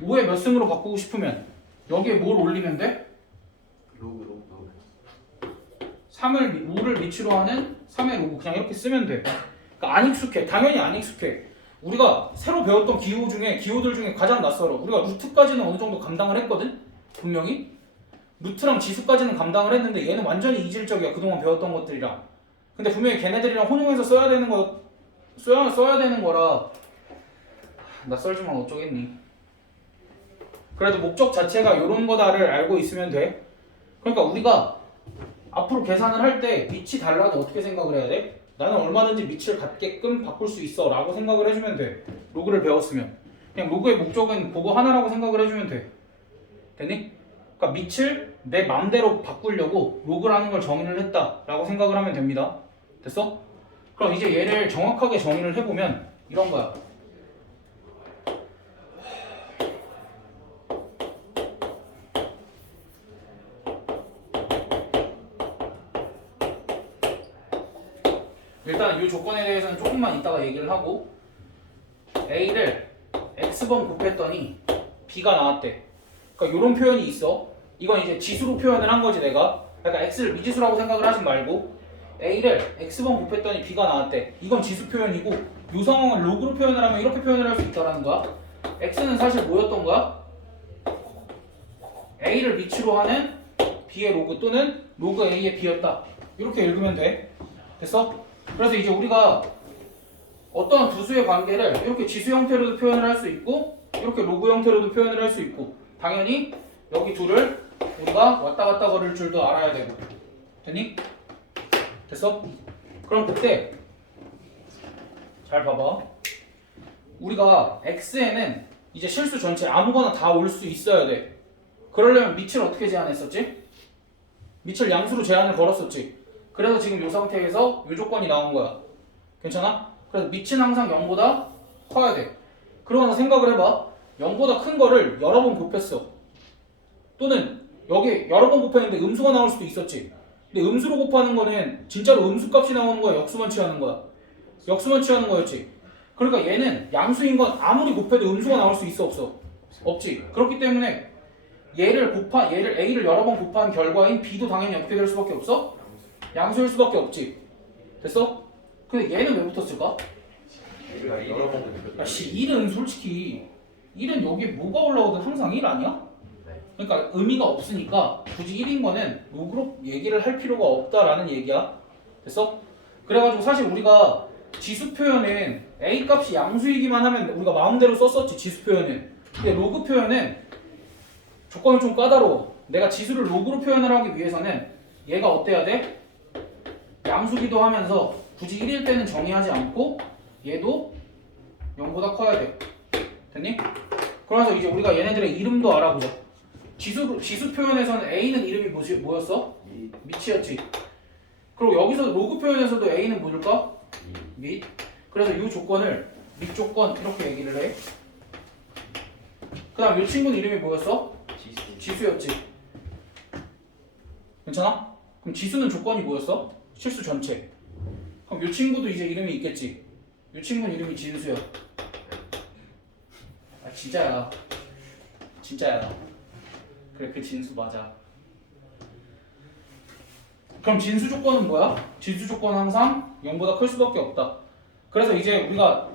5의 몇 승으로 바꾸고 싶으면 여기에 뭘 올리면 돼? 로그 3을 5를 밑으로 하는 3의 로그 그냥 이렇게 쓰면 돼. 그러니까 안 익숙해. 당연히 안 익숙해. 우리가 새로 배웠던 기호들 중에 가장 낯설어. 우리가 루트까지는 어느 정도 감당을 했거든. 분명히 루트랑 지수까지는 감당을 했는데 얘는 완전히 이질적이야. 그동안 배웠던 것들이랑. 근데 분명히 걔네들이랑 혼용해서 써야 되는 거라 낯설지만 어쩌겠니. 그래도 목적 자체가 이런 거다를 알고 있으면 돼. 그러니까 우리가 앞으로 계산을 할 때 밑이 달라도 어떻게 생각을 해야 돼? 나는 얼마든지 밑을 갖게끔 바꿀 수 있어 라고 생각을 해주면 돼. 로그를 배웠으면 그냥 로그의 목적은 그거 하나라고 생각을 해주면 돼. 됐니? 그러니까 밑을 내 맘대로 바꾸려고 로그라는 걸 정의를 했다 라고 생각을 하면 됩니다. 됐어? 그럼 이제 얘를 정확하게 정의를 해보면 이런 거야. 일단 이 조건에 대해서는 조금만 이따가 얘기를 하고 A를 X번 곱했더니 B가 나왔대. 그러니까 이런 표현이 있어. 이건 이제 지수로 표현을 한 거지 내가. 그러니까 X를 미지수라고 생각을 하지 말고 A를 X번 곱했더니 B가 나왔대. 이건 지수 표현이고 이 상황을 로그로 표현을 하면 이렇게 표현을 할 수 있다는 거야. X는 사실 뭐였던 거야? A를 밑으로 하는 B의 로그 또는 로그 A의 B였다. 이렇게 읽으면 돼. 됐어? 그래서 이제 우리가 어떠한 두 수의 관계를 이렇게 지수 형태로도 표현을 할 수 있고 이렇게 로그 형태로도 표현을 할 수 있고 당연히 여기 둘을 우리가 왔다 갔다 거릴 줄도 알아야 되고. 됐니? 됐어? 그럼 그때 잘 봐봐. 우리가 x에는 이제 실수 전체 아무거나 다 올 수 있어야 돼. 그러려면 밑을 어떻게 제한했었지? 밑을 양수로 제한을 걸었었지. 그래서 지금 이 상태에서 이 조건이 나온 거야. 괜찮아? 그래서 밑은 항상 0보다 커야 돼. 그러나 생각을 해봐. 0보다 큰 거를 여러 번 곱했어. 또는 여기 여러 번 곱했는데 음수가 나올 수도 있었지. 근데 음수로 곱하는 거는 진짜로 음수 값이 나오는 거야? 역수만 취하는 거야? 역수만 취하는 거였지. 그러니까 얘는 양수인 건 아무리 곱해도 음수가 나올 수 있어 없어? 없지. 그렇기 때문에 얘를 A를 여러 번 곱한 결과인 B도 당연히 어떻게 될 수밖에 없어? 양수일 수밖에 없지. 됐어? 근데 얘는 왜 붙었을까? 여러 번 곱해도 야, 1은 솔직히 1은 여기 뭐가 올라오든 항상 1 아니야? 네. 그러니까 의미가 없으니까 굳이 1인 거는 로그로 얘기를 할 필요가 없다라는 얘기야. 됐어? 그래가지고 사실 우리가 지수 표현은 A 값이 양수이기만 하면 우리가 마음대로 썼었지, 지수 표현은. 근데 로그 표현은 조건이 좀 까다로워. 내가 지수를 로그로 표현을 하기 위해서는 얘가 어때야 돼? 양수기도 하면서 굳이 1일 때는 정의하지 않고 얘도 0보다 커야 돼. 됐니? 그래서 이제 우리가 얘네들의 이름도 알아보자. 지수 표현에서는 A는 이름이 뭐였어? 밑이었지. 그리고 여기서 로그 표현에서도 A는 뭐일까? 밑. 그래서 이 조건을 밑 조건 이렇게 얘기를 해. 그 다음 이 친구는 이름이 뭐였어? 지수였지. 괜찮아? 그럼 지수는 조건이 뭐였어? 실수 전체. 그럼 이 친구도 이제 이름이 있겠지. 이 친구는 이름이 진수야. 아 진짜야. 진짜야. 그래 그 진수 맞아. 그럼 진수 조건은 뭐야? 진수 조건은 항상 0보다 클 수밖에 없다. 그래서 이제 우리가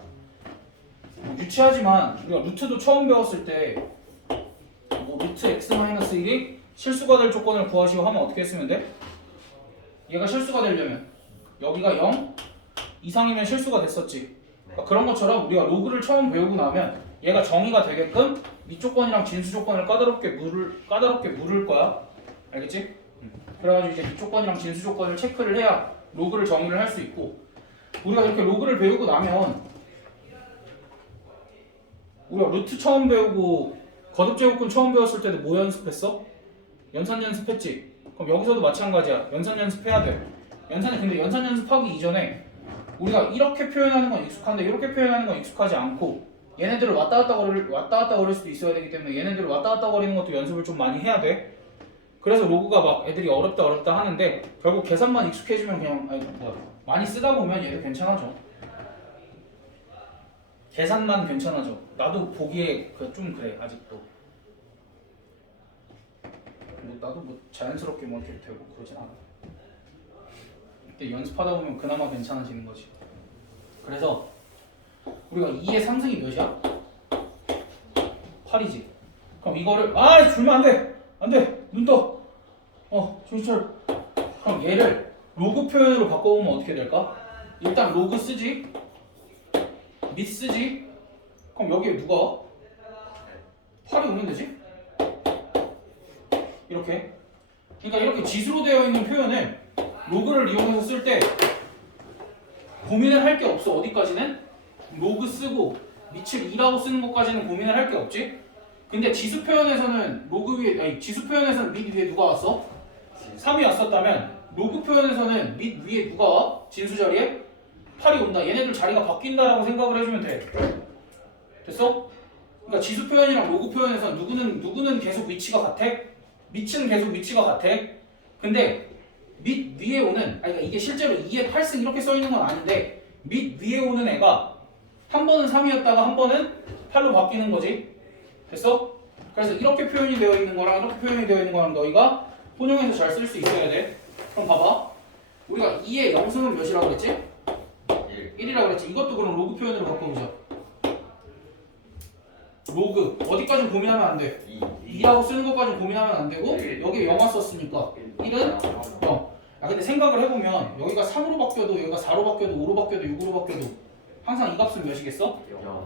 유치하지만 우리가 루트도 처음 배웠을 때 뭐 루트 x-1이 실수가 될 조건을 구하시오 하면 어떻게 했으면 돼? 얘가 실수가 되려면 여기가 0 이상이면 실수가 됐었지. 그러니까 그런 것처럼 우리가 로그를 처음 배우고 나면 얘가 정의가 되게끔 이 조건이랑 진수 조건을 까다롭게 물을 거야. 알겠지? 그래가지고 이제 이 조건이랑 진수 조건을 체크를 해야 로그를 정의를 할 수 있고, 우리가 이렇게 로그를 배우고 나면 우리가 루트 처음 배우고 거듭제곱근 처음 배웠을 때도 뭐 연습했어? 연산 연습했지? 그럼 여기서도 마찬가지야. 연산 연습해야 돼. 근데 연산 연습하기 이전에 우리가 이렇게 표현하는 건 익숙한데 이렇게 표현하는 건 익숙하지 않고 얘네들을 왔다 갔다 거릴 수도 있어야 되기 때문에 얘네들을 왔다 갔다 거리는 것도 연습을 좀 많이 해야 돼. 그래서 로그가 막 애들이 어렵다 하는데 결국 계산만 익숙해지면 그냥 많이 쓰다 보면 얘도 괜찮아져. 계산만 괜찮아져. 나도 보기에 좀 그래 아직도. 나도 뭐 자연스럽게 뭐 이렇게 되고 그러진 않아. 근데 연습하다 보면 그나마 괜찮아지는 거지. 그래서 우리가 2의 상승이 몇이야? 8이지. 그럼 이거를 줄면 안 돼. 안 돼. 눈 떠. 정신차려. 그럼 얘를 로그 표현으로 바꿔보면 어떻게 될까? 일단 로그 쓰지. 밑 쓰지. 그럼 여기에 누가 와? 8이 오면 되지? 이렇게. 그러니까 이렇게 지수로 되어 있는 표현을 로그를 이용해서 쓸 때 고민을 할 게 없어. 어디까지는? 로그 쓰고 밑을 2라고 쓰는 것까지는 고민을 할 게 없지. 근데 지수 표현에서는 지수 표현에서는 밑 위에 누가 왔어? 3이 왔었다면 로그 표현에서는 밑 위에 누가 와? 진수 자리에 8이 온다. 얘네들 자리가 바뀐다라고 생각을 해주면 돼. 됐어? 그러니까 지수 표현이랑 로그 표현에서 누구는 계속 위치가 같아? 밑은 계속 위치가 같아. 근데 밑 위에 오는 그러니까 이게 실제로 2의 8승 이렇게 써 있는 건 아닌데 밑 위에 오는 애가 한 번은 3이었다가 한 번은 8로 바뀌는 거지. 됐어? 그래서 이렇게 표현이 되어 있는 거랑 이렇게 표현이 되어 있는 거랑 너희가 혼용해서 잘 쓸 수 있어야 돼. 그럼 봐봐. 우리가 2의 0승은 몇이라고 그랬지? 1이라고 그랬지. 이것도 그럼 로그 표현으로 바꿔보자. 로그 어디까지 고민하면 안 돼. 2라고 쓰는 것까지 고민하면 안 되고 여기에 0 왔었으니까 1은 0. 근데 생각을 해보면 여기가 3으로 바뀌어도 여기가 4로 바뀌어도 5로 바뀌어도 6으로 바뀌어도 항상 이 값은 몇이겠어?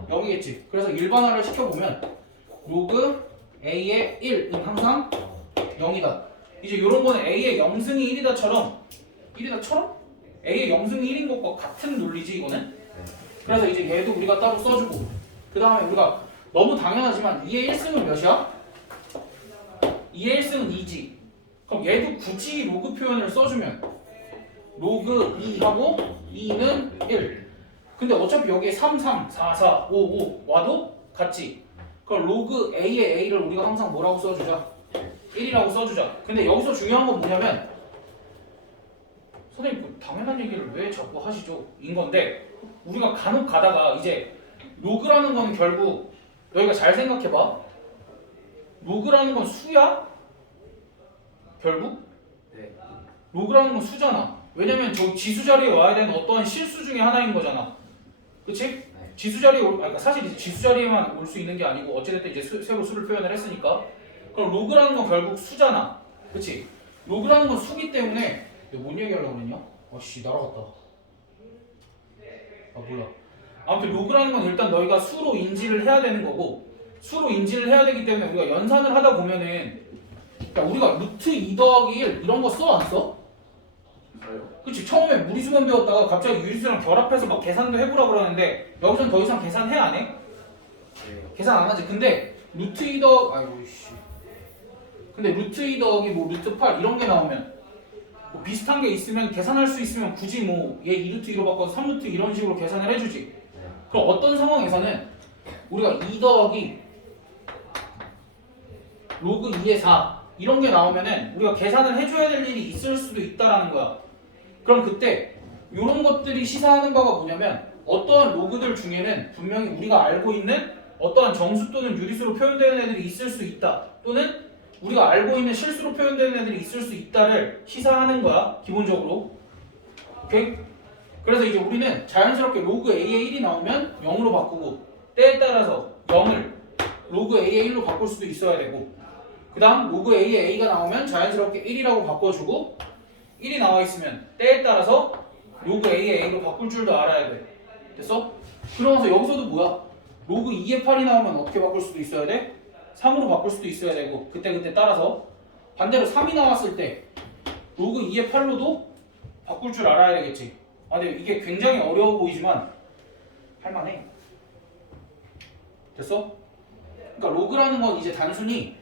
0이겠지. 그래서 일반화를 시켜보면 로그 A의 1은 항상 0이다. 이제 이런 거는 A의 0승이 1이다처럼 A의 0승이 1인 것과 같은 논리지 이거는. 그래서 이제 얘도 우리가 따로 써주고 그 다음에 우리가 너무 당연하지만 2의 1승은 몇이야? 2의 1승은 2지. 그럼 얘도 굳이 로그 표현을 써주면 로그 2하고 2는 1. 근데 어차피 여기에 3, 3, 4, 4, 5, 5 와도 같지. 그럼 로그 A의 A를 우리가 항상 뭐라고 써주자? 1이라고 써주자. 근데 여기서 중요한 건 뭐냐면 선생님 그 당연한 얘기를 왜 자꾸 하시죠? 인 건데 우리가 간혹 가다가 이제 로그라는 건 결국 너희가 잘 생각해봐. 로그라는 건 수야? 결국? 네. 로그라는 건 수잖아. 왜냐면 저 지수 자리에 와야 되는 어떠한 실수 중에 하나인 거잖아. 그치? 네. 지수 자리에 그러니까 사실 이제 지수 자리에만 올 수 있는 게 아니고 어찌됐든 이제 새로 수를 표현을 했으니까 그럼 로그라는 건 결국 수잖아. 그치? 로그라는 건 수기 때문에 내가 뭔 얘기하려고 그랬냐? 아씨 날아갔다. 아 몰라. 아무튼 로그라는 건 일단 너희가 수로 인지를 해야 되는 거고 수로 인지를 해야 되기 때문에 우리가 연산을 하다 보면은 그러니까 우리가 루트 2 더하기 1 이런 거 써 안 써? 써요. 그치? 처음에 무리수만 배웠다가 갑자기 유리수랑 결합해서 막 계산도 해보라 그러는데 여기선 더 이상 계산해 안 해? 네. 계산 안 하지. 근데 루트 2 더하기 아이고 씨. 근데 루트 2 더하기 뭐 루트 8 이런 게 나오면 뭐 비슷한 게 있으면 계산할 수 있으면 굳이 뭐 얘 2루트 2로 바꿔서 3루트 이런 식으로 계산을 해주지. 네. 그럼 어떤 상황에서는 우리가 2 더하기 로그 2의 4 이런 게 나오면은 우리가 계산을 해줘야 될 일이 있을 수도 있다라는 거야. 그럼 그때 이런 것들이 시사하는 바가 뭐냐면 어떠한 로그들 중에는 분명히 우리가 알고 있는 어떠한 정수 또는 유리수로 표현되는 애들이 있을 수 있다. 또는 우리가 알고 있는 실수로 표현되는 애들이 있을 수 있다를 시사하는 거야. 기본적으로. 오케이? 그래서 이제 우리는 자연스럽게 로그 A의 1이 나오면 0으로 바꾸고 때에 따라서 0을 로그 A의 1로 바꿀 수도 있어야 되고 그 다음 로그 A의 A가 나오면 자연스럽게 1이라고 바꿔주고 1이 나와 있으면 때에 따라서 로그 A의 A로 바꿀 줄도 알아야 돼. 됐어? 그러면서 여기서도 뭐야? 로그 2의 8이 나오면 어떻게 바꿀 수도 있어야 돼? 3으로 바꿀 수도 있어야 되고 그때 따라서 반대로 3이 나왔을 때 로그 2의 8로도 바꿀 줄 알아야 되겠지. 아 근데 이게 굉장히 어려워 보이지만 할만해. 됐어? 그러니까 로그라는 건 이제 단순히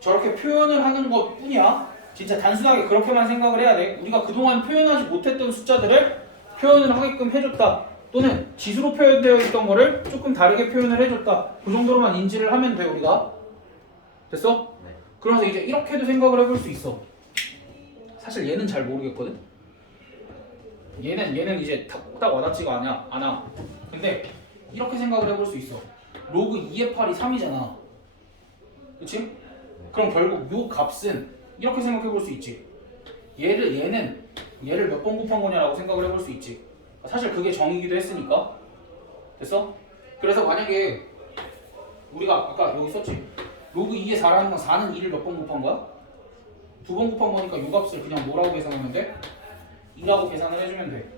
저렇게 표현을 하는 것 뿐이야. 진짜 단순하게 그렇게만 생각을 해야 돼. 우리가 그동안 표현하지 못했던 숫자들을 표현을 하게끔 해줬다. 또는 지수로 표현되어 있던 거를 조금 다르게 표현을 해줬다. 그 정도로만 인지를 하면 돼 우리가. 됐어? 네. 그러면서 이제 이렇게도 생각을 해볼 수 있어. 사실 얘는 잘 모르겠거든. 얘는 이제 딱 와닿지가 않아. 근데 이렇게 생각을 해볼 수 있어. 로그 2의 8이 3이잖아. 그치? 그럼 결국 요 값은 이렇게 생각해 볼 수 있지. 얘를 몇 번 곱한 거냐라고 생각을 해볼 수 있지. 사실 그게 정이기도 했으니까. 됐어? 그래서 만약에 우리가 아까 여기 썼지. 로그 2의 4라는 건 4는 2를 몇 번 곱한 거야? 2번 곱한 거니까 요 값을 그냥 뭐라고 계산하면 돼? 2라고 계산을 해주면 돼.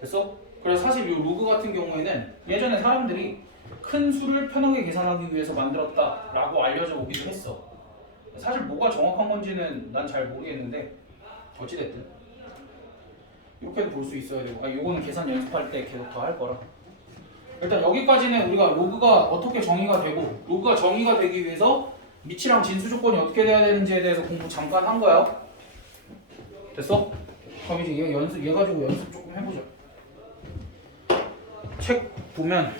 됐어? 그래서 사실 이 로그 같은 경우에는 예전에 사람들이 큰 수를 편하게 계산하기 위해서 만들었다라고 알려져 오기도 했어. 사실 뭐가 정확한 건지는 난 잘 모르겠는데 어찌됐든 이렇게도 볼 수 있어야 되고 요거는 계산 연습할 때 계속 더 할 거라. 일단 여기까지는 우리가 로그가 어떻게 정의가 되고 로그가 정의가 되기 위해서 미치랑 진수 조건이 어떻게 돼야 되는지에 대해서 공부 잠깐 한 거야. 됐어? 그럼 이제 얘 가지고 연습 조금 해보자. 책 보면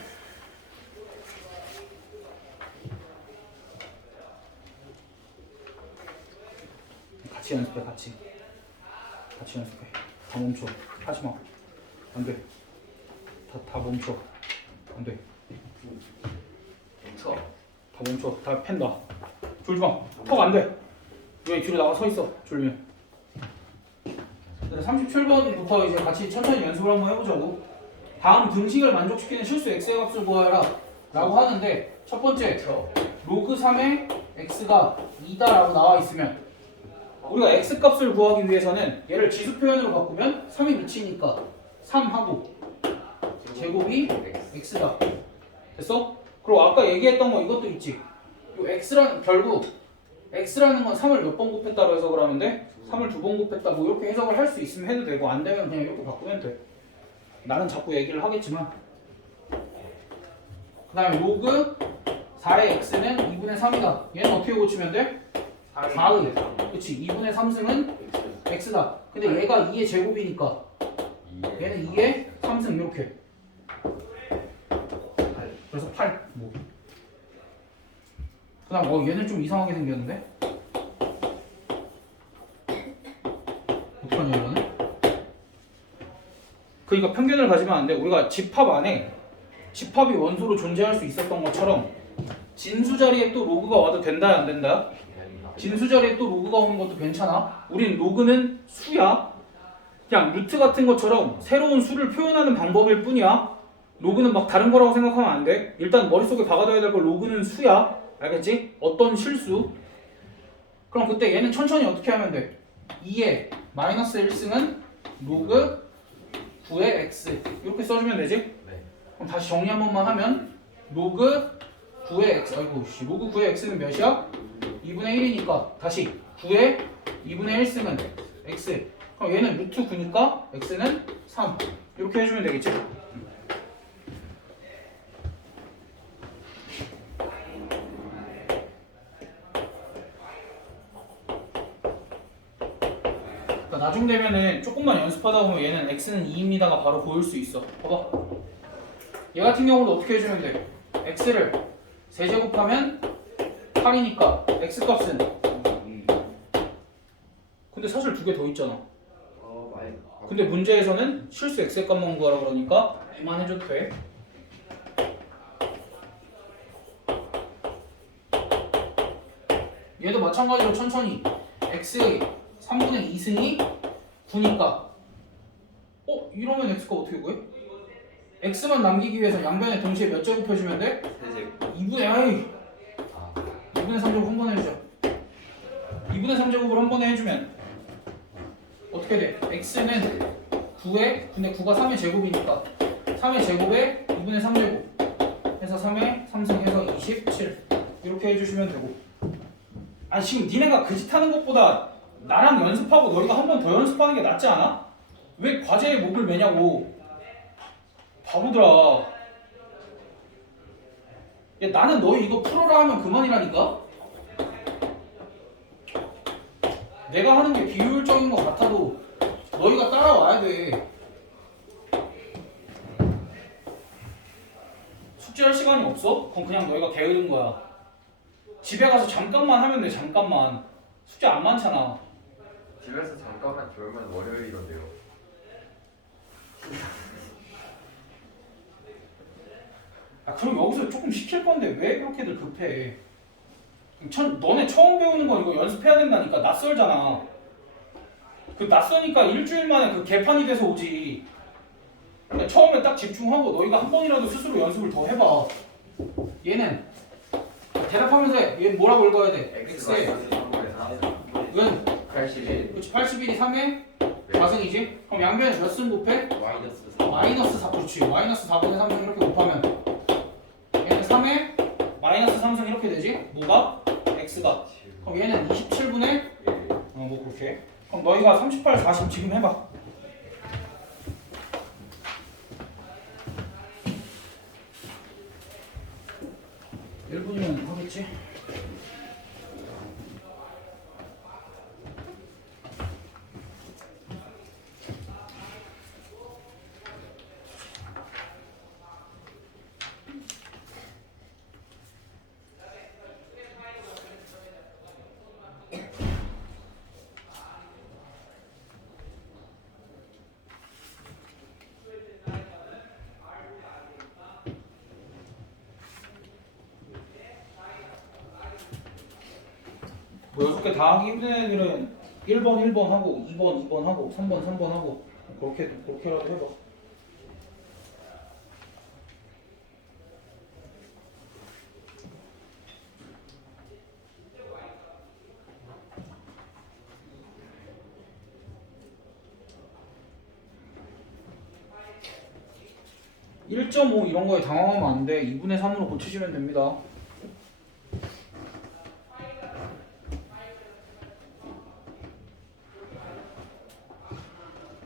같이 연습해. 같이 연습해. 다 멈춰. 하지마. 안돼. 다 멈춰. 안돼. 멈춰. 다 멈춰. 다 팬다. 졸지마. 턱 안돼. 여기 뒤로 나가 서있어. 졸면. 37번부터 이제 같이 천천히 연습을 한번 해보자고. 다음 등식을 만족시키는 실수 x의 값을 구하라 라고 하는데 첫 번째 로그 3의 x가 2다 라고 나와 있으면 우리가 x 값을 구하기 위해서는 얘를 지수 표현으로 바꾸면 3이 미치니까 3하고 제곱이 x다. 됐어? 그리고 아까 얘기했던 거 이것도 있지. 요 x라는 결국 x라는 건 3을 몇 번 곱했다고 해석을 하는데 3을 2번 곱했다 뭐 이렇게 해석을 할 수 있으면 해도 되고 안 되면 그냥 이렇게 바꾸면 돼. 나는 자꾸 얘기를 하겠지만 그 다음에 로그 4의 x는 2분의 3이다. 얘는 어떻게 고치면 돼? 4의 그치 2분의 3승은 x다. 근데 얘가 2의 제곱이니까 얘는 2의 3승 이렇게. 그래서 8. 뭐. 그다음 얘는 좀 이상하게 생겼는데? 어떡하냐 이거는? 그러니까 편견을 가지면 안 돼. 우리가 집합 안에 집합이 원소로 존재할 수 있었던 것처럼 진수 자리에 또 로그가 와도 된다 안 된다? 진수 자리에 또 로그가 오는 것도 괜찮아. 우린 로그는 수야. 그냥 루트 같은 것처럼 새로운 수를 표현하는 방법일 뿐이야. 로그는 막 다른 거라고 생각하면 안 돼. 일단 머릿속에 박아둬야 될 거 로그는 수야. 알겠지? 어떤 실수. 그럼 그때 얘는 천천히 어떻게 하면 돼? 2의 마이너스 1승은 로그 9의 x 이렇게 써주면 되지? 네. 그럼 다시 정리 한 번만 하면 로그 9의 x 아이고 씨 로그 9의 x는 몇이야? 2분의 1이니까 다시 9의 2분의 1승은 x 그럼 얘는 루트 9니까 x는 3 이렇게 해주면 되겠지? 그러니까 나중 되면은 조금만 연습하다 보면 얘는 x는 2입니다가 바로 보일 수 있어. 봐봐. 얘 같은 경우도 어떻게 해주면 돼? x를 세제곱하면 8이니까 x 값은 근데 사실 두 개 더 있잖아. 많이. 근데 문제에서는 실수 x의 값만 구하라 그러니까 이만 해줘도 돼. 얘도 마찬가지로 천천히 x의 3분의 2승이 9니까 이러면 x가 어떻게 구해? x만 남기기 위해서 양변에 동시에 몇 제곱 해주면 돼? 세제곱. 2분의 아이 2분의 3제곱 한 번에 해주자. 2분의 3제곱을 한 번에 해주면 어떻게 돼? x는 9에 근데 9가 3의 제곱이니까 3의 제곱에 2분의 3제곱 해서 3의 3승 해서 27 이렇게 해주시면 되고. 아니 지금 니네가 그 짓 하는 것보다 나랑 연습하고 너희가 한 번 더 연습하는 게 낫지 않아? 왜 과제에 목을 매냐고. 바보들아. 야 나는 너희 이거 풀어라 하면 그만이라니까? 내가 하는 게 비효율적인 것 같아도 너희가 따라와야 돼. 숙제할 시간이 없어? 그럼 그냥 너희가 게으른 거야. 집에 가서 잠깐만 하면 돼. 잠깐만. 숙제 안 많잖아. 집에서 잠깐만 졸면 월요일이던데요. 그럼 여기서 조금 시킬 건데 왜 그렇게들 급해? 너네 처음 배우는 거 이거 연습해야 된다니까. 낯설잖아. 그 낯서니까 일주일 만에 그 개판이 돼서 오지. 그러니까 처음에 딱 집중하고 너희가 한 번이라도 스스로 연습을 더 해봐. 얘는 대답하면서 얘 뭐라고 읽어야 돼? x에 3분의 3. 은 81. 그렇지 81이 3에 4승이지? 그럼 양변에 몇 승 곱해? 마이너스 4. 마이너스 4 그렇지. 마이너스 4분의 3승 이렇게 곱하면 얘는 3에 마이너스 3승 이렇게 되지? 뭐가? x가. 그럼 얘는 27분의 뭐 그렇게. 그럼 너희가 38, 40 지금 해봐. 1분이면 하겠지? 뭐 6개 다 하기 힘든 애들은 1번 1번 하고 2번 2번 하고 3번 3번 하고 그렇게라도 해봐. (1.5) 이런 거에 당황하면 안 돼. 2분의 3으로 고치시면 됩니다.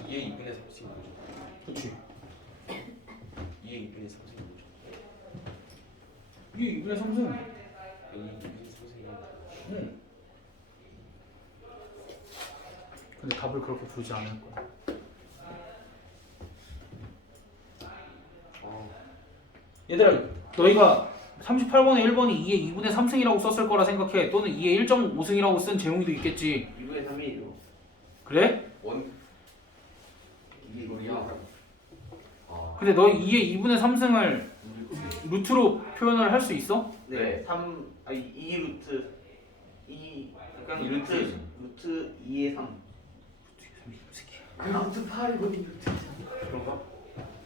이게 2분의 3승이 뭐죠? 그렇지. 이게 2분의 3승이 뭐죠? 이게 2분의 3승. 여기 2분의 3승이 응. 근데 답을 그렇게 부르지 않을 거야. 얘들아, 너희가 38번에 1번이 2의 2분의 3승이라고 썼을 거라 생각해. 또는 2의 1.5승이라고 쓴 재용이도 있겠지. 2분의 3이죠. 그래? 원 이게 우리야. 아, 근데 너희 2의 2분의 3승을 루트로 표현을 할 수 있어? 네. 네. 3 아니 2 루트 2 그냥 루트 2의 3. 루트 8이거든. 그런가?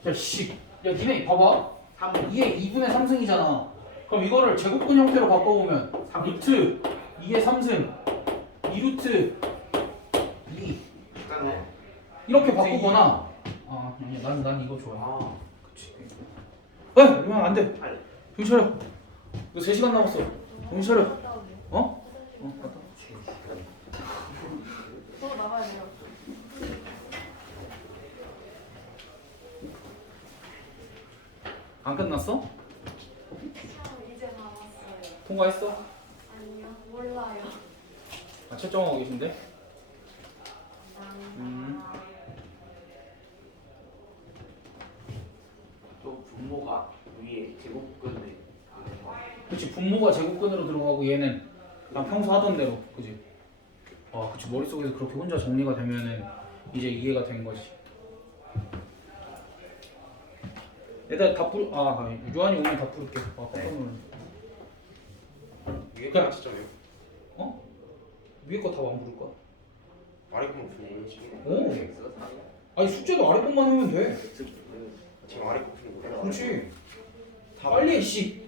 야, 씨. 야, 니네 봐봐. 3 2의 2분의 3승이잖아. 그럼 이거를 제곱근 형태로 바꿔보면 루트 2의 3승 2루트 2 그러니까 이렇게 바꾸거나 아니야 난 이거 좋아해. 아 그치. 이러면 안 돼. 8 정신 차려. 너 3시간 남았어. 정신 차려. 어? 갔다 와. 또 나가야 돼요. 안 끝났어? 이제 나왔어요. 통과했어? 아니요, 몰라요. 채점하고 계신데? 또 분모가 위에 제곱근데 그치, 분모가 제곱근으로 들어가고 얘는 그냥 평소 하던 대로. 그치? 그치. 머릿속에서 그렇게 혼자 정리가 되면은 이제 이해가 된 거지. 얘들아 다 뿌려. 유한이 오면 다 뿌릴게. 깜짝 놀랐네. 위에 거채점이요 위에 거 다 안 부를 거야? 아래 거는 푸는 지금 오. X가 3이야. 아니 숙제도 아래 것만 하면 돼. 지금 아래 거 푸는 거예요. 그렇지. 다 빨리 해, 씨.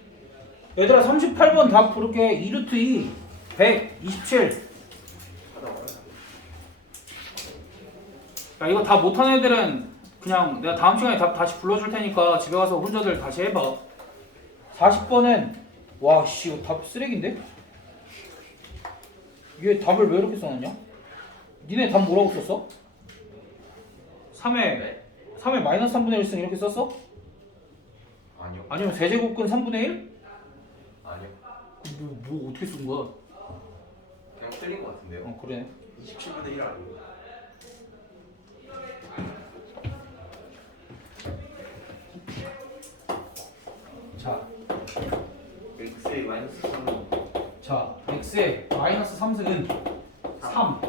얘들아 38번 답 부를게. 2루트 2 127. 야, 이거 다 못하는 애들은 그냥 내가 다음 시간에 답 다시 불러줄 테니까 집에 가서 혼자들 다시 해봐. 40번은 와, 씨, 이거 답 쓰레기인데? 얘 답을 왜 이렇게 써놨냐? 니네 답 뭐라고 썼어? 3에 네. 3에 마이너스 3분의 1승 이렇게 썼어? 아니요. 아니면 세제곱근 3분의 1? 아니요. 뭐 어떻게 쓴 거야? 그냥 틀린 것 같은데요. 그래. 27분의 1 아니고. 자, x의 마이너스 3은 자, x의 마이너스 3승은 3.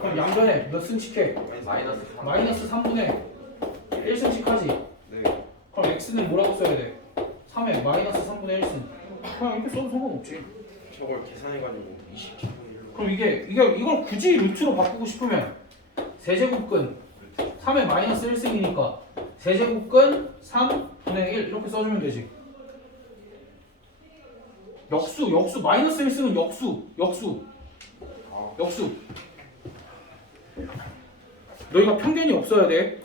그럼 양변에 몇 승씩 해? 마이너스 3. 마이너스 3분의 1승씩 하지. 네. 그럼 x는 뭐라고 써야 돼? 3에 마이너스 3분의 1승. 그냥 이렇게 써도 상관없지. 저걸 계산해가지고 27분의 1로. 그럼 이걸 굳이 루트로 바꾸고 싶으면 세제곱근 3의 마이너스 1승이니까 세제곱근 3분의 1 이렇게 써주면 되지. 역수 마이너스 1승은 역수. 너희가 편견이 없어야 돼.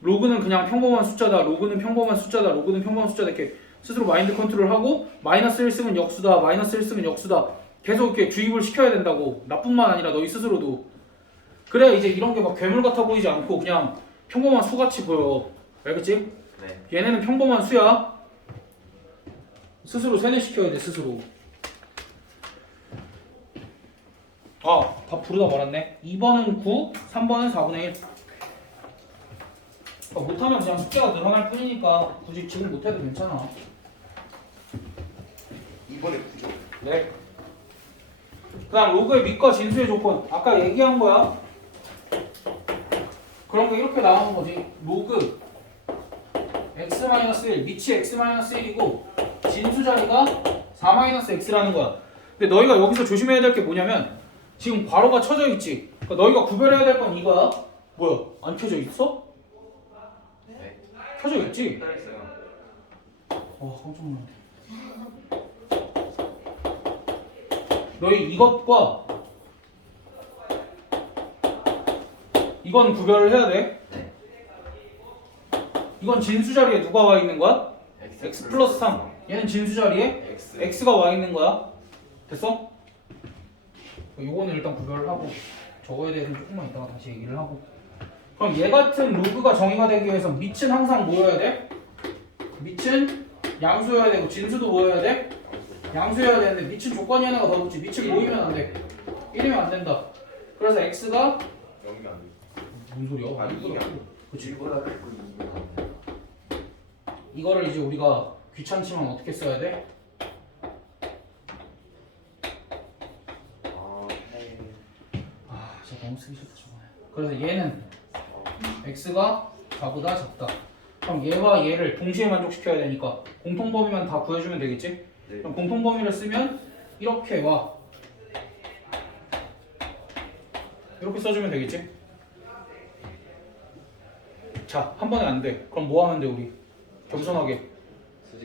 로그는 그냥 평범한 숫자다. 로그는 평범한 숫자다. 이렇게 스스로 마인드 컨트롤하고 마이너스 1승은 역수다. 마이너스 1승은 역수다. 계속 이렇게 주입을 시켜야 된다고. 나뿐만 아니라 너희 스스로도. 그래야 이제 이런 게 막 괴물 같아 보이지 않고 그냥 평범한 수같이 보여. 알겠지? 네. 얘네는 평범한 수야. 스스로 세뇌시켜야 돼. 스스로. 다 부르다 말았네. 2번은 9, 3번은 4분의 1. 못하면 그냥 숙제가 늘어날 뿐이니까 굳이 지금 못해도 괜찮아. 2번에 9죠. 네. 그 다음 로그의 밑과 진수의 조건. 아까 얘기한 거야. 그런 거 이렇게 나오는 거지. 로그 x-1, 밑이 x-1이고 진수 자리가 4-x라는 거야. 근데 너희가 여기서 조심해야 될 게 뭐냐면 지금 괄호가 쳐져 있지. 그러니까 너희가 구별해야 될 건 이거야. 뭐야? 안 켜져 있어? 네. 켜져 있지? 틀렸어요. 깜짝 놀랐네. 너희 이것과 이건 구별을 해야 돼. 네. 이건 진수 자리에 누가 와 있는 거야? X x 플러스 3. 얘는 진수 자리에 X. x가 와 있는 거야. 됐어? 요거는 일단 구별을 하고 저거에 대해서는 조금만 이따가 다시 얘기를 하고. 그럼 얘 같은 로그가 정의가 되기 위해서 밑은 항상 뭐여야 돼? 밑은 양수여야 되고 진수도 뭐여야 돼? 양수여야 되는데 밑은 조건이 하나가 더 붙지. 밑은 모이면 안 돼. 1이면 안 된다. 그래서 x가 영이 아니고. 뭔 소리야? 아, 이게 아니고. 그치. 1보다 크고 2보다 작다. 이거를 이제 우리가 귀찮지만 어떻게 써야 돼? 진짜 너무 쓰기 싫다 저거. 그래서 얘는 x가 4보다 작다. 그럼 얘와 얘를 동시에 만족시켜야 되니까 공통범위만 다 구해주면 되겠지? 네. 그럼 공통범위를 쓰면 이렇게 와. 이렇게 써주면 되겠지? 자, 한 번에 안 돼. 그럼 뭐 하면 돼 우리? 겸손하게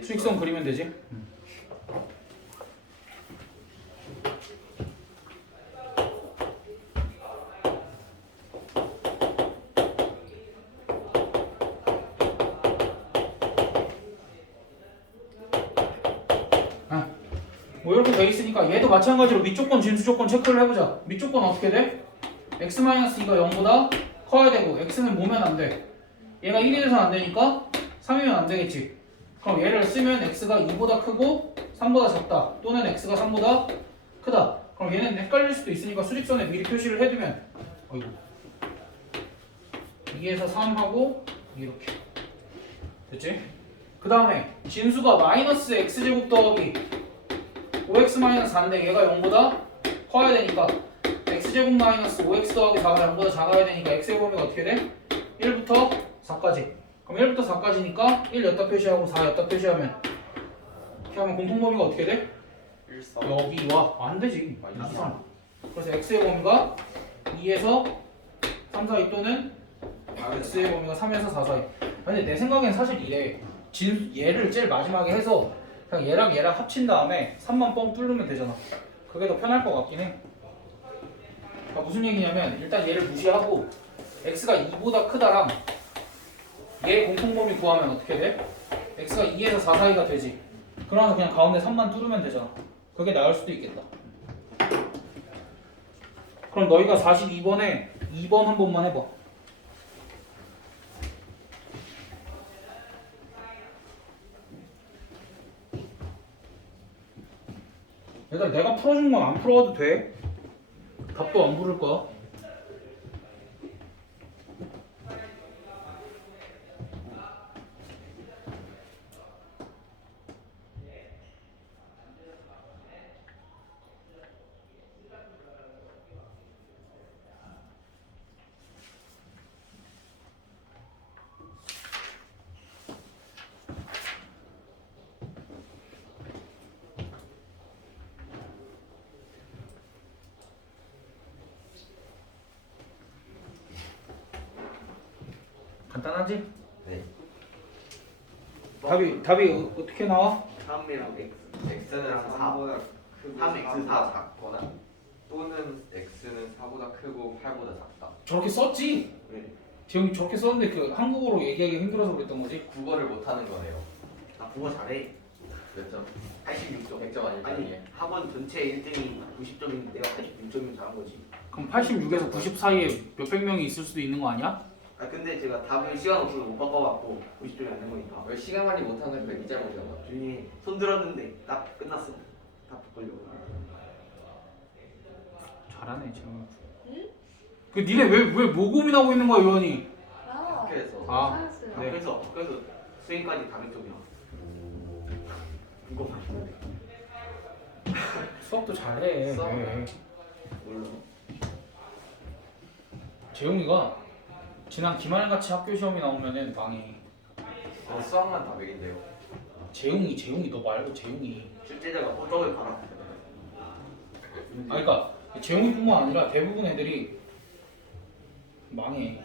수직선 그리면 되지? 뭐 이렇게 돼 있으니까 얘도 마찬가지로 밑조건 진수조건 체크를 해보자. 밑조건 어떻게 돼? x-2가 0보다 커야 되고 x는 뭐면 안 돼? 얘가 1이 돼서 안 되니까 3이면 안 되겠지. 그럼 얘를 쓰면 x가 2보다 크고 3보다 작다 또는 x가 3보다 크다. 그럼 얘는 헷갈릴 수도 있으니까 수직선에 미리 표시를 해두면 어이구 2에서 3하고 이렇게 됐지? 그 다음에 진수가 마이너스 x제곱 더하기 5x-4인데 얘가 0보다 커야 되니까 x제곱 마이너스 5x 더하기 4가 0보다 작아야 되니까 x의 범위가 어떻게 돼? 1부터 4까지. 그럼 1부터 4까지니까 1 여기다 표시하고 4 여기다 표시하면 이렇게 하면 공통범위가 어떻게 돼? 1, 4. 여기 와. 안 되지. 아, 이상. 그래서 x의 범위가 2에서 3 사이 또는 x의 범위가 3에서 4 사이. 근데 내 생각엔 사실 이래. 얘를 제일 마지막에 해서 그냥 얘랑 합친 다음에 3만 뻥 뚫으면 되잖아. 그게 더 편할 것 같긴 해. 그러니까 무슨 얘기냐면 일단 얘를 무시하고 x가 2보다 크다랑 얘 공통범위 구하면 어떻게 돼? x가 2에서 4 사이가 되지. 그러면서 그냥 가운데 3만 뚫으면 되잖아. 그게 나을 수도 있겠다. 그럼 너희가 42번에 2번 한 번만 해봐. 얘들아 내가 풀어준 건 안 풀어도 돼. 답도 안 부를 거야. 간단하지? 네. 답이 어떻게 나와? 3이랑 x x는 4보다 크고 3x 4보다 작거나 또는 x는 4보다 크고 8보다 작다. 저렇게 썼지? 네. 지영이 저렇게 썼는데 그 한국어로 얘기하기 힘들어서 그랬던 거지? 국어를 못하는 거네요. 나 국어 잘해. 몇 점? 86점. 100점 아닐 거 아니 아니에요? 학원 전체 1등이 90점인데 내가 86점이면 잘한 거지. 그럼 86에서 90 사이에 몇백 명이 있을 수도 있는 거 아니야? 아 근데 제가 답을 시간 없어서 못 바꿔갖고 90점이 안 된 거니까. 왜 시간 관리 못하는 거 네 잘못이잖아. 조용히 해. 손 들었는데 딱 끝났어. 답 바꾸려고. 잘하네 지영이. 응? 그 니네 왜 고민하고 있는 거야 요한이? 나 학교에서 아. 사였어요. 네. 그래서 수행까지 다 100점이야. 이거 맞는데. 수업도 잘해. 수업. 네. 몰라. 재용이가 지난 기말같이 학교 시험이 나오면은 망해. 수학만 다 100인데요. 재용이 너 말고 재용이. 실제 제가 호적을 갈아. 아 그러니까 재용이뿐만 아니라 대부분 애들이 망해.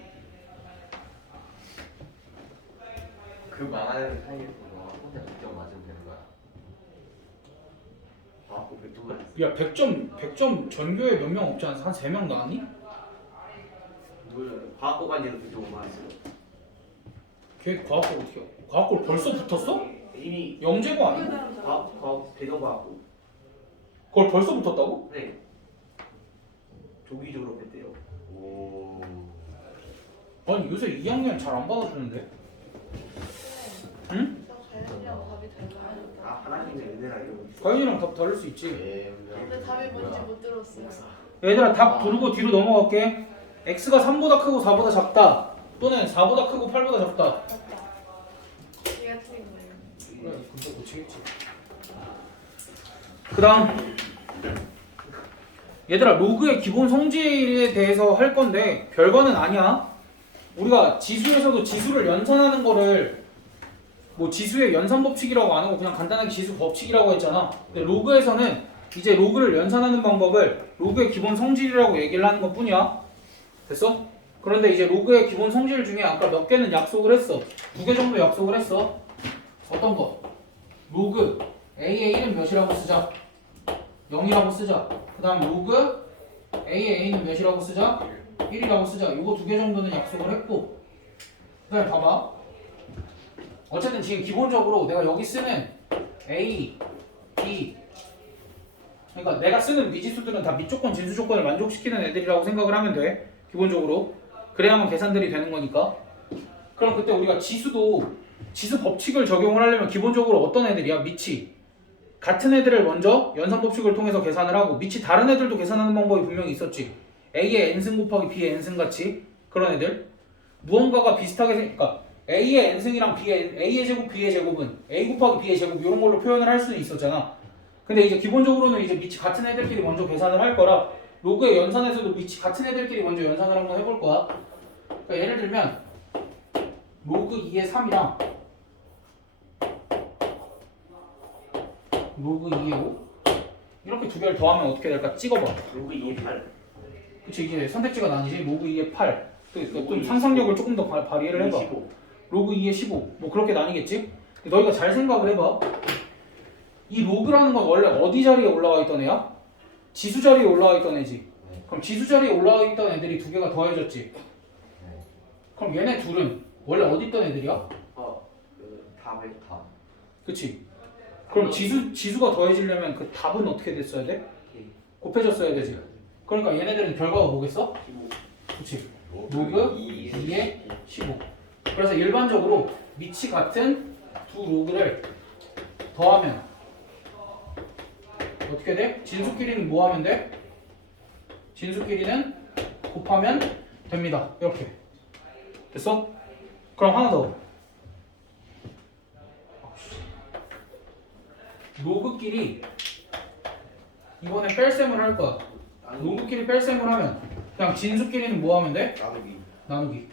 그 망하는 사이에서 너 혼자 100점 맞으면 되는 거야. 아, 100점 맞았어. 야 100점 전교에 몇 명 없지 않아? 한 3명 나왔니? 몰라요. 과학고반지도 100점 못 맞았어요. 걔 과학고 어떻게? 과학고 벌써 붙었어? 이미 영재고 아니야? 과학 배경과학고. 그걸 벌써 붙었다고? 네. 조기 졸업했대요. 오. 아니 요새 2학년 잘 안 받아주는데? 응? 저 가연이랑 답이 달라요. 아, 하나님의 은혜라 이러고 있어. 가연이랑 답 다를 수 있지. 근데 답이 뭔지 못 들었어요. 얘들아 답 부르고 뒤로 넘어갈게. x가 3보다 크고 4보다 작다 또는 4보다 크고 8보다 작다. 맞다. 얘가 틀린 거예요. 그래, 근데 고치겠지. 그 다음 얘들아 로그의 기본 성질에 대해서 할 건데 별거는 아니야. 우리가 지수에서도 지수를 연산하는 거를 뭐 지수의 연산 법칙이라고 안 하고 그냥 간단하게 지수 법칙이라고 했잖아. 근데 로그에서는 이제 로그를 연산하는 방법을 로그의 기본 성질이라고 얘기를 하는 것 뿐이야. 됐어? 그런데 이제 로그의 기본 성질 중에 아까 몇 개는 약속을 했어. 2개 정도 약속을 했어. 어떤 거? 로그 a의 1은 몇이라고 쓰자. 0이라고 쓰자. 그 다음 로그 a의 a는 몇이라고 쓰자. 1이라고 쓰자. 요거 2개 정도는 약속을 했고 그 다음에 봐봐. 어쨌든 지금 기본적으로 내가 여기 쓰는 a, b 그러니까 내가 쓰는 미지수들은 다 미조건, 진수 조건을 만족시키는 애들이라고 생각을 하면 돼. 기본적으로. 그래야만 계산들이 되는 거니까. 그럼 그때 우리가 지수도 지수 법칙을 적용을 하려면 기본적으로 어떤 애들이야? 미치. 같은 애들을 먼저 연산 법칙을 통해서 계산을 하고 미치 다른 애들도 계산하는 방법이 분명히 있었지. a의 n승 곱하기 b의 n승 같이 그런 애들. 무언가가 비슷하게 그러니까 a의 n승이랑 a의 제곱, b의 제곱은 a 곱하기 b의 제곱 이런 걸로 표현을 할 수는 있었잖아. 근데 이제 기본적으로는 이제 미치 같은 애들끼리 먼저 계산을 할 거라 로그의 연산에서도 미치 같은 애들끼리 먼저 연산을 한번 해볼 거야. 그러니까 예를 들면 로그 2의 3이랑 로그 2의 5 이렇게 두 개를 더하면 어떻게 될까? 찍어봐. 로그 2의 8. 그치 이제 선택지가 나뉘지. 로그 2의 8 또 로그 좀 2의 상상력을 조금 더 발휘를 해봐. 15. 로그 2의 15 뭐 그렇게 나뉘겠지? 근데 너희가 잘 생각을 해봐. 이 로그라는 건 원래 어디 자리에 올라와 있던 애야? 지수 자리에 올라와 있던 애지. 그럼 지수 자리에 올라와 있던 애들이 두 개가 더해졌지. 그럼 얘네 둘은 원래 어디 있던 애들이야? 그 답의 답. 그치? 그럼 지수가 더해지려면 그 답은 어떻게 됐어야 돼? 곱해졌어야 되지. 그러니까 얘네들은 결과가 뭐겠어? 15. 그치? 로그 2의 15. 그래서 일반적으로 밑이 같은 두 로그를 더하면 어떻게 돼? 진수끼리는 뭐 하면 돼? 진수끼리는 곱하면 됩니다. 이렇게. 됐어? 그럼 하나 더. 로그끼리 이번엔 뺄셈을 할 거야. 로그끼리 뺄셈을 하면 그냥 진수끼리는 뭐 하면 돼? 나누기. 나누기.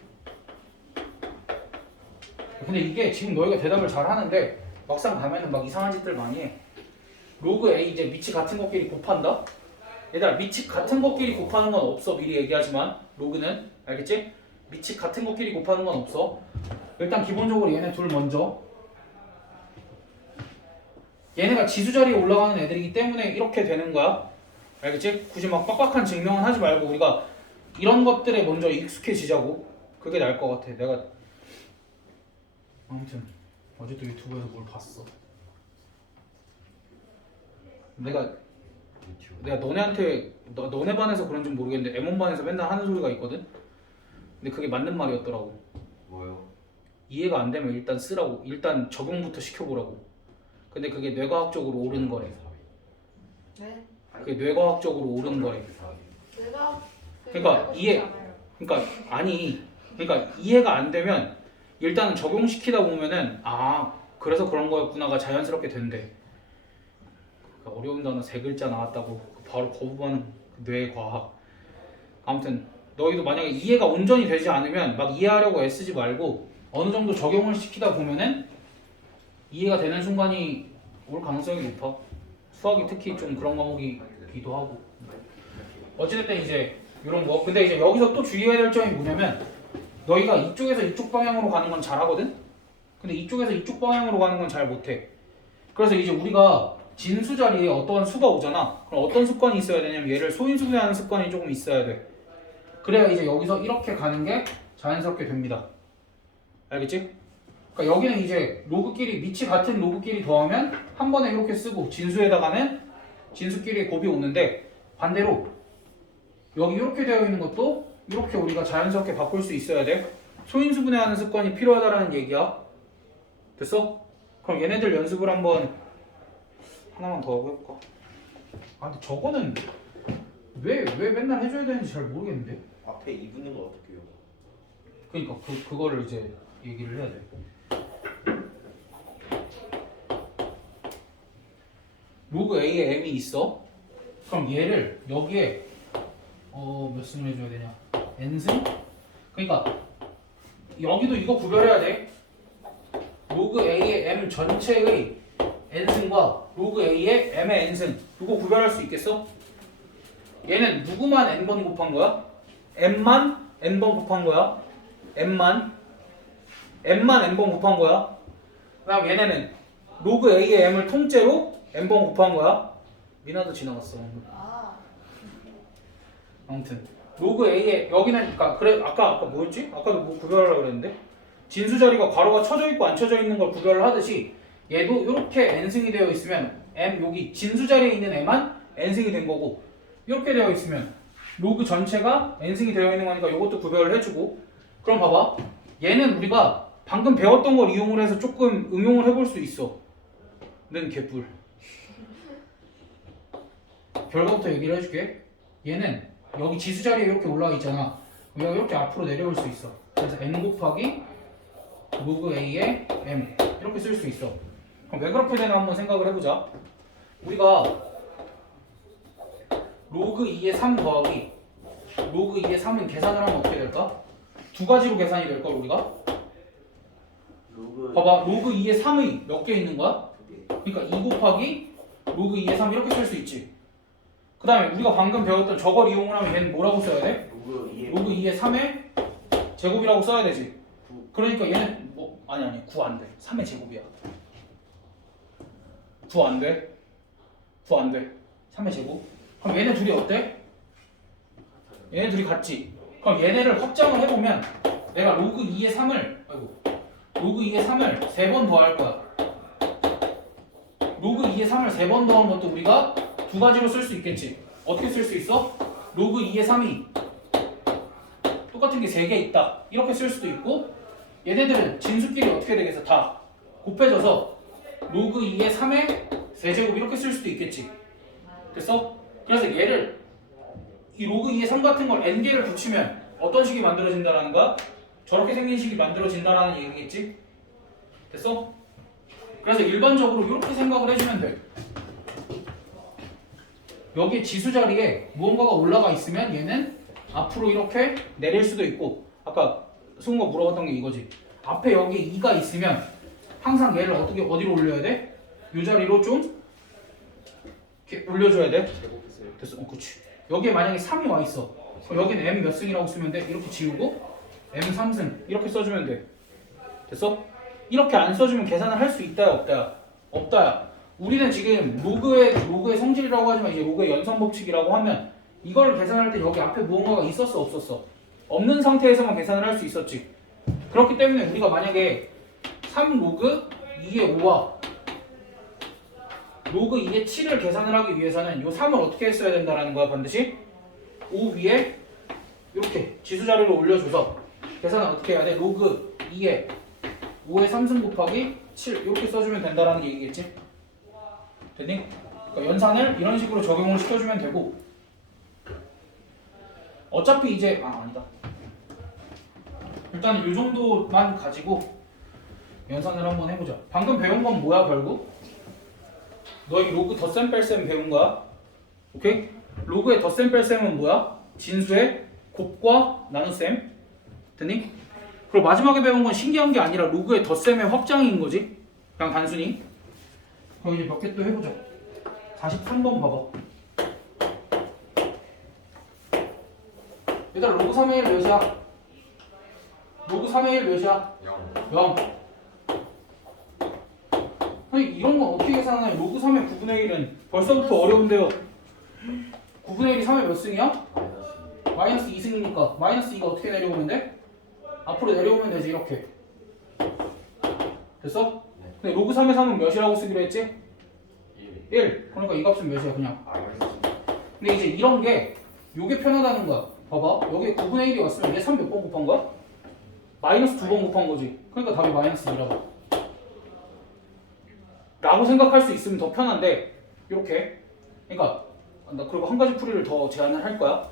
근데 이게 지금 너희가 대답을 잘 하는데 막상 가면은 막 이상한 짓들 많이 해. 로그 A 이제 밑이 같은 것끼리 곱한다? 얘들아 밑이 같은 것끼리 곱하는 건 없어. 미리 얘기하지만 로그는 알겠지? 밑이 같은 것끼리 곱하는 건 없어. 일단 기본적으로 얘네 둘 먼저 얘네가 지수 자리에 올라가는 애들이기 때문에 이렇게 되는 거야. 알겠지? 굳이 막 빡빡한 증명은 하지 말고 우리가 이런 것들에 먼저 익숙해지자고. 그게 나을 것 같아. 내가 아무튼 어제도 유튜브에서 뭘 봤어. 내가 너네한테 너네 반에서 그런지 모르겠는데 M1 반에서 맨날 하는 소리가 있거든. 근데 그게 맞는 말이었더라고. 뭐요? 이해가 안 되면 일단 쓰라고. 일단 적용부터 시켜보라고. 근데 그게 뇌과학적으로 옳은 거래. 네. 그게 뇌과학적으로 옳은 거래. 내가 그러니까 알고 싶지 이해- 않아요. 그러니까 아니, 그러니까 이해가 안 되면 일단 적용시키다 보면은 아 그래서 그런 거였구나가 자연스럽게 된대. 그러니까 어려운 단어 3글자 나왔다고 바로 거부하는 뇌과학. 아무튼 너희도 만약에 이해가 온전히 되지 않으면 막 이해하려고 애쓰지 말고 어느 정도 적용을 시키다 보면은 이해가 되는 순간이 올 가능성이 높아. 수학이 특히 좀 그런 과목이기도 하고. 어찌됐든 이제 이런 거. 근데 이제 여기서 또 주의해야 될 점이 뭐냐면 너희가 이쪽에서 이쪽 방향으로 가는 건 잘하거든? 근데 이쪽에서 이쪽 방향으로 가는 건 잘 못해. 그래서 이제 우리가 진수 자리에 어떠한 수가 오잖아. 그럼 어떤 습관이 있어야 되냐면 얘를 소인수분해하는 습관이 조금 있어야 돼. 그래야 이제 여기서 이렇게 가는 게 자연스럽게 됩니다. 알겠지? 그러니까 여기는 이제 로그끼리 밑이 같은 로그끼리 더하면 한 번에 이렇게 쓰고 진수에다가는 진수끼리 곱이 오는데 반대로 여기 이렇게 되어 있는 것도 이렇게 우리가 자연스럽게 바꿀 수 있어야 돼. 소인수분해하는 습관이 필요하다라는 얘기야. 됐어? 그럼 얘네들 연습을 한번 하나만 더 해볼까? 아 근데 저거는 왜 왜 맨날 해줘야 되는지 잘 모르겠는데. 앞에 2 붙는 건 어떻게 해요? 그러니까 그거를 이제 얘기를 해야 돼. 로그 A에 M이 있어. 그럼 얘를 여기에 몇 승을 해줘야 되냐? N승? 그러니까 여기도 이거 구별해야 돼. 로그 A의 M 전체의 N승과 로그 A의 M의 N승 이거 구별할 수 있겠어? 얘는 누구만 N번 곱한 거야? M만 N번 곱한 거야? M만 N번 곱한 거야? 그 다음 얘네는 로그 A의 M을 통째로 N번 곱한 거야? 미나도 지나갔어. 아, 아무튼 로그 A의 여기는 그러니까 그래 아까 뭐였지? 아까도 뭐 구별하려고 그랬는데 진수 자리가 괄호가 쳐져 있고 안 쳐져 있는 걸 구별을 하듯이 얘도 이렇게 n승이 되어 있으면 m 여기 진수 자리에 있는 m만 n승이 된 거고 이렇게 되어 있으면 로그 전체가 n승이 되어 있는 거니까 이것도 구별을 해주고 그럼 봐봐 얘는 우리가 방금 배웠던 걸 이용을 해서 조금 응용을 해볼 수 있어. 는 개뿔. 결과부터 얘기를 해줄게. 얘는 여기 지수 자리에 이렇게 올라가 있잖아. 얘가 이렇게 앞으로 내려올 수 있어. 그래서 n 곱하기 로그 a의 m 이렇게 쓸 수 있어. 그럼 왜 그렇게 되나 한번 생각을 해보자. 우리가 로그 2의 3 더하기 로그 2의 3은 계산을 하면 어떻게 될까? 두 가지로 계산이 될걸 우리가? 로그 봐봐 로그 2의 3의 몇 개 있는 거야? 그러니까 2 곱하기 로그 2의 3 이렇게 쓸 수 있지. 그 다음에 우리가 방금 배웠던 저걸 이용을 하면 얘는 뭐라고 써야 돼? 로그 2의 로그 2의 3의 제곱이라고 써야 되지. 그러니까 얘는 뭐 아니 9 안 돼. 3의 제곱이야. 9 안 돼. 9 안 돼. 3의 제곱. 그럼 얘네 둘이 어때? 얘네 둘이 같지. 그럼 얘네를 확장을 해보면 내가 로그 2의 3을 로그 2의 3을 3번 더할 거야. 로그 2의 3을 3번 더한 것도 우리가 두 가지로 쓸 수 있겠지. 어떻게 쓸 수 있어? 로그 2의 3이 똑같은 게 3개 있다. 이렇게 쓸 수도 있고 얘네들은 진수끼리 어떻게 되겠어? 다 곱해져서 로그 2의 3의 세제곱 이렇게 쓸 수도 있겠지. 됐어? 그래서 얘를 이 로그 2의 3 같은 걸 n개를 붙이면 어떤 식이 만들어진다라는 거야? 저렇게 생긴 식이 만들어진다라는 얘기겠지? 됐어? 그래서 일반적으로 이렇게 생각을 해주면 돼. 여기 지수 자리에 무언가가 올라가 있으면 얘는 앞으로 이렇게 내릴 수도 있고 아까 승우가 물어봤던 게 이거지. 앞에 여기 2가 있으면 항상 얘를 어디로 올려야 돼? 이 자리로 좀 이렇게 올려줘야 돼. 제곱했어요. 됐어. 그치. 여기에 만약에 3이 와 있어. 그럼 여기는 m 몇 승이라고 쓰면 돼? 이렇게 지우고 m 3승 이렇게 써주면 돼. 됐어? 이렇게 안 써주면 계산을 할 수 있다야 없다야? 없다야. 우리는 지금 로그의 성질이라고 하지만 이제 로그의 연산 법칙이라고 하면 이걸 계산할 때 여기 앞에 무언가가 있었어 없었어? 없는 상태에서만 계산을 할 수 있었지. 그렇기 때문에 우리가 만약에 3 로그 2의 5와 로그 2의 7을 계산을 하기 위해서는 이 3을 어떻게 했어야 된다는 거야 반드시? 5 위에 이렇게 지수 자리로 올려줘서 계산을 어떻게 해야 돼? 로그 2의 5의 3승 곱하기 7 이렇게 써주면 된다라는 얘기겠지? 됐니? 그러니까 연산을 이런 식으로 적용을 시켜주면 되고 어차피 이제 아니다. 일단 이 정도만 가지고 연산을 한번 해보자. 방금 배운 건 뭐야 결국? 너희 로그 덧셈 뺄셈 배운 거야. 오케이? 로그의 덧셈 뺄셈은 뭐야? 진수의 곱과 나눗셈. 됐니? 그리고 마지막에 배운 건 신기한 게 아니라 로그의 덧셈의 확장인 거지. 그냥 단순히. 그럼 이제 몇 개 또 해보자. 43번 봐봐. 얘들아 로그 3의 1 몇이야? 로그 3의 1 몇이야? 0. 아니 이런 건 어떻게 계산하나요? 로그 3의 9분의 1은 벌써부터 어려운데요. 9분의 1이 3의 몇 승이야? 마이너스 2승이니까 마이너스 2가 어떻게 내려오면 돼? 앞으로 내려오면 되지 이렇게. 됐어? 근데 로그 3의 3은 몇이라고 쓰기로 했지? 1. 그러니까 이 값은 몇이야 그냥. 근데 이제 이런 게 요게 편하다는 거야. 봐봐 여기 9분의 1이 왔으면 얘 3 몇 번 곱한 거야? 마이너스 2번 곱한 거지. 그러니까 답이 마이너스 2라고 라고 생각할 수 있으면 더 편한데 이렇게 그러니까 나 그리고 한 가지 풀이를 더 제안을 할 거야.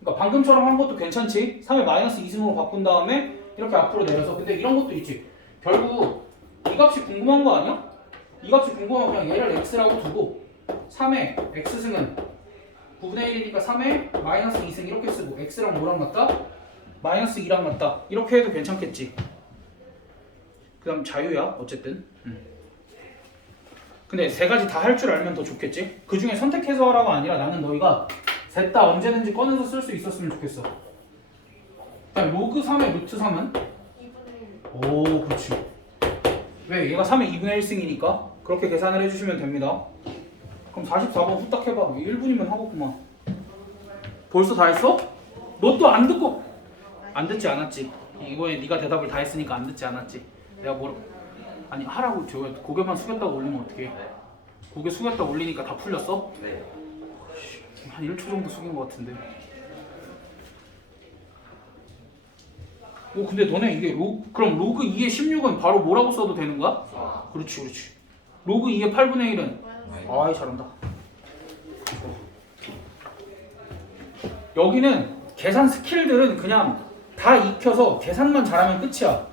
그러니까 방금처럼 한 것도 괜찮지. 3의 마이너스 2승으로 바꾼 다음에 이렇게 앞으로 내려서. 근데 이런 것도 있지. 결국 이 값이 궁금한 거 아니야? 이 값이 궁금하면 그냥 얘를 x라고 두고 3의 x승은 9분의 1이니까 3의 마이너스 2승 이렇게 쓰고 x랑 뭐랑 같다? 마이너스 2랑 같다. 이렇게 해도 괜찮겠지. 그 다음 자유야 어쨌든. 근데 세 가지 다 할 줄 알면 더 좋겠지. 그 중에 선택해서 하라가 아니라 나는 너희가 셋 다 언제든지 꺼내서 쓸 수 있었으면 좋겠어. 그다음 로그 3의 루트 3은? 2분의 1. 오 그렇지. 왜? 얘가 3의 2분의 1승이니까 그렇게 계산을 해주시면 됩니다. 그럼 44번 후딱 해봐. 1분이면 하고구만. 벌써 다 했어? 너 또 안 듣고 안 듣지 않았지? 이번에 네가 대답을 다 했으니까 안 듣지 않았지? 내가 뭘 아니 하라고 저 고개만 숙였다고 올리면 어떡해? 네. 고개 숙였다 올리니까 다 풀렸어? 네. 한 1초 정도 숙인 것 같은데. 오 근데 너네 이게 그럼 로그 2의 16은 바로 뭐라고 써도 되는 거야? 그렇지 그렇지. 로그 2의 8분의 1은? 아이 잘한다. 여기는 계산 스킬들은 그냥 다 익혀서 계산만 잘하면 끝이야.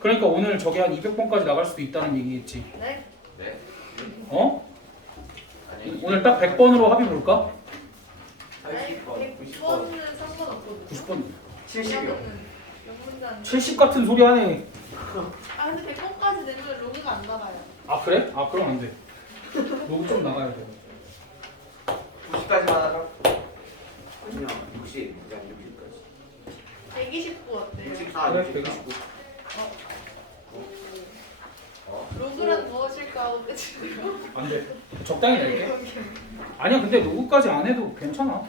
그러니까 오늘 저게 한 200번까지 나갈 수도 있다는 얘기겠지. 네. 네. 어? 아니 오늘 딱 100번으로 합의 볼까? 100번은 상관없거든. 90번. 70이요. 몇 문장. 70 같은 소리 하네. 아 근데 100번까지 내면 로그가 안 나가요. 아 그래? 아 그럼 안 돼. 로그 좀 나가야 돼. 90까지만 하자. 아니야 60 그냥 60까지 129 어때요? 64 그래 64 129. 로그란 무엇일까 하고 끝이고요. 안 돼. 적당히 낼게. 아니야 근데 로그까지 안 해도 괜찮아.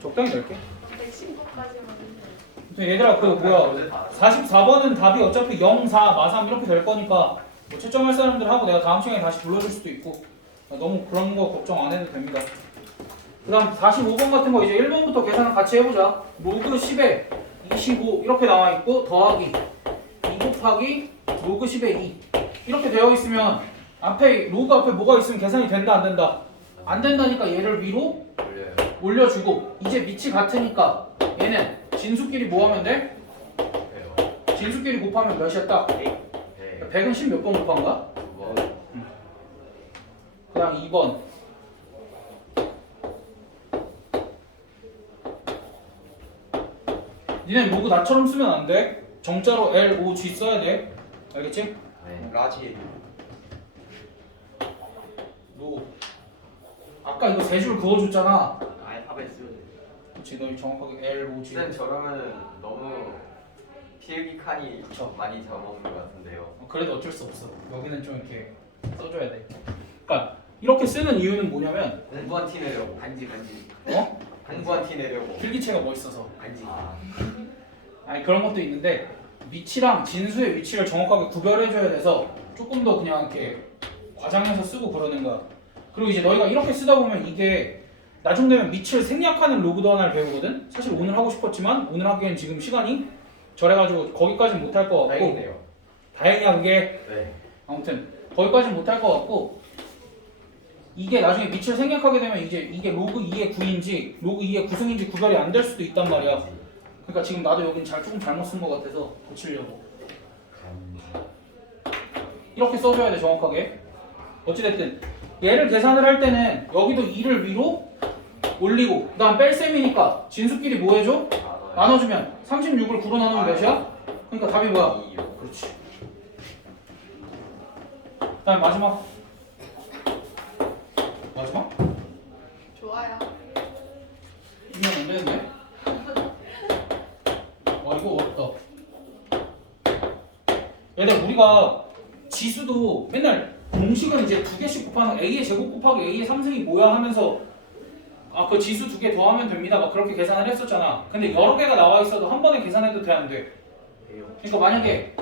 적당히 낼게. 110번까지만. 얘들아 그 뭐야 44번은 답이 어차피 0, 4, 마3 이렇게 될 거니까 뭐 채점할 사람들 하고 내가 다음 시간에 다시 불러줄 수도 있고 너무 그런 거 걱정 안 해도 됩니다. 그 다음 45번 같은 거 이제 1번부터 계산을 같이 해보자. 로그 10에 25 이렇게 나와있고 더하기 2 곱하기 로그 10에 2 이렇게 되어 있으면 앞에 로그 앞에 뭐가 있으면 계산이 된다 안 된다? 안 된다니까 얘를 위로 올려요. 올려주고 이제 밑이 같으니까 얘는 진수끼리 뭐 하면 돼? 왜요? 진수끼리 곱하면 몇이야 딱? 네. 100은 10 몇 번 곱한 거야? 뭐 그 다음 2번 니네 로그 나처럼 쓰면 안 돼. 정자로 L, O, G 써야 돼. 알겠지? 네. 라지 로그 아까 이거 세 줄 그어줬잖아. 알파벳 쓰. 그치 너 정확하게 L, O, G 쌤 저러면 너무 필기 칸이 그쵸. 많이 잡아먹는 것 같은데요. 그래도 어쩔 수 없어. 여기는 좀 이렇게 써줘야 돼. 그러니까 이렇게 쓰는 이유는 뭐냐면 공부한 티 내려고. 간지 간지 어? 공부한 티 내려고. 필기체가 멋있어서. 간지. 아, 아니 그런 것도 있는데 위치랑 진수의 위치를 정확하게 구별해줘야 돼서 조금 더 그냥 이렇게 과장해서 쓰고 그러는 거야. 그리고 이제 너희가 이렇게 쓰다 보면 이게 나중 되면 밑을 생략하는 로그도 하나를 배우거든. 사실 오늘 하고 싶었지만 오늘 하기엔 지금 시간이 저래가지고 거기까지 못할 것 같고. 다행이네요. 다행이야 그게. 네. 아무튼 거기까지 못할 것 같고 이게 나중에 밑을 생략하게 되면 이제 이게 로그 2의 9인지 로그 2의 9승인지 구별이 안 될 수도 있단 말이야. 그러니까 지금 나도 여긴 조금 잘못 쓴 것 같아서 고치려고. 이렇게 써줘야 돼 정확하게. 어찌됐든 얘를 계산을 할 때는 여기도 2를 위로 올리고 그 다음 뺄셈이니까 진수끼리 뭐 해줘? 나눠주면 36을 9로 나누면 몇이야? 그러니까 답이 뭐야? 2요. 그렇지. 그 다음 마지막. 마지막? 좋아요. 이면 안 되는데? 와 이거 어렵다. 얘들 우리가 지수도 맨날 공식은 이제 2개씩 곱하는 A의 제곱 곱하기 A의 3승이 뭐야 하면서 아 그 지수 2개 더하면 됩니다 막 그렇게 계산을 했었잖아. 근데 여러 개가 나와 있어도 한 번에 계산해도 돼 안 돼? 그러니까 만약에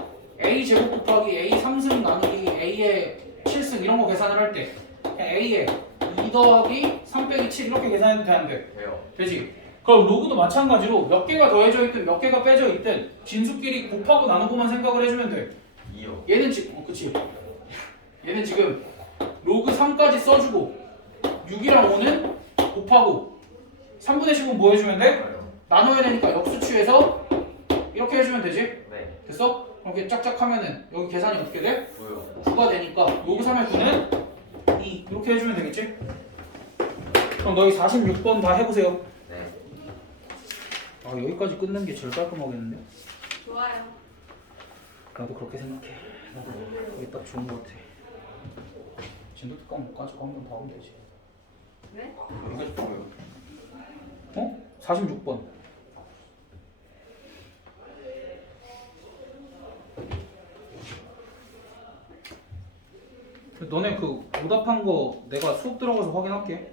A 제곱 곱하기 A 3승 나누기 A의 7승 이런 거 계산을 할 때 그냥 A의 2 더하기 3 빼기 7 이렇게 계산해도 돼 안 돼? 돼요. 되지? 그럼 로그도 마찬가지로 몇 개가 더해져 있든 몇 개가 빼져 있든 진수끼리 곱하고 나누고만 생각을 해주면 돼. 2요. 얘는 지금 그치? 얘는 지금 로그 3까지 써주고 6이랑 5는 곱하고 3분의 10은 뭐 해주면 돼? 나눠야 되니까 역수치해서 이렇게 해주면 되지? 네. 됐어? 이렇게 짝짝 하면은 여기 계산이 어떻게 돼? 9요. 9가 되니까 요거 3의 9는 2 이렇게 해주면 되겠지? 그럼 너희 46번 다 해보세요. 네. 아 여기까지 끊는 게 제일 깔끔하겠는데? 좋아요. 나도 그렇게 생각해. 나도 여기 딱 좋은 것 같아. 진도 특강까지 한번 더 하면 되지. 네? 여기까지 보여요. 어? 46번. 너네 그 오답한 거 내가 수업 들어가서 확인할게.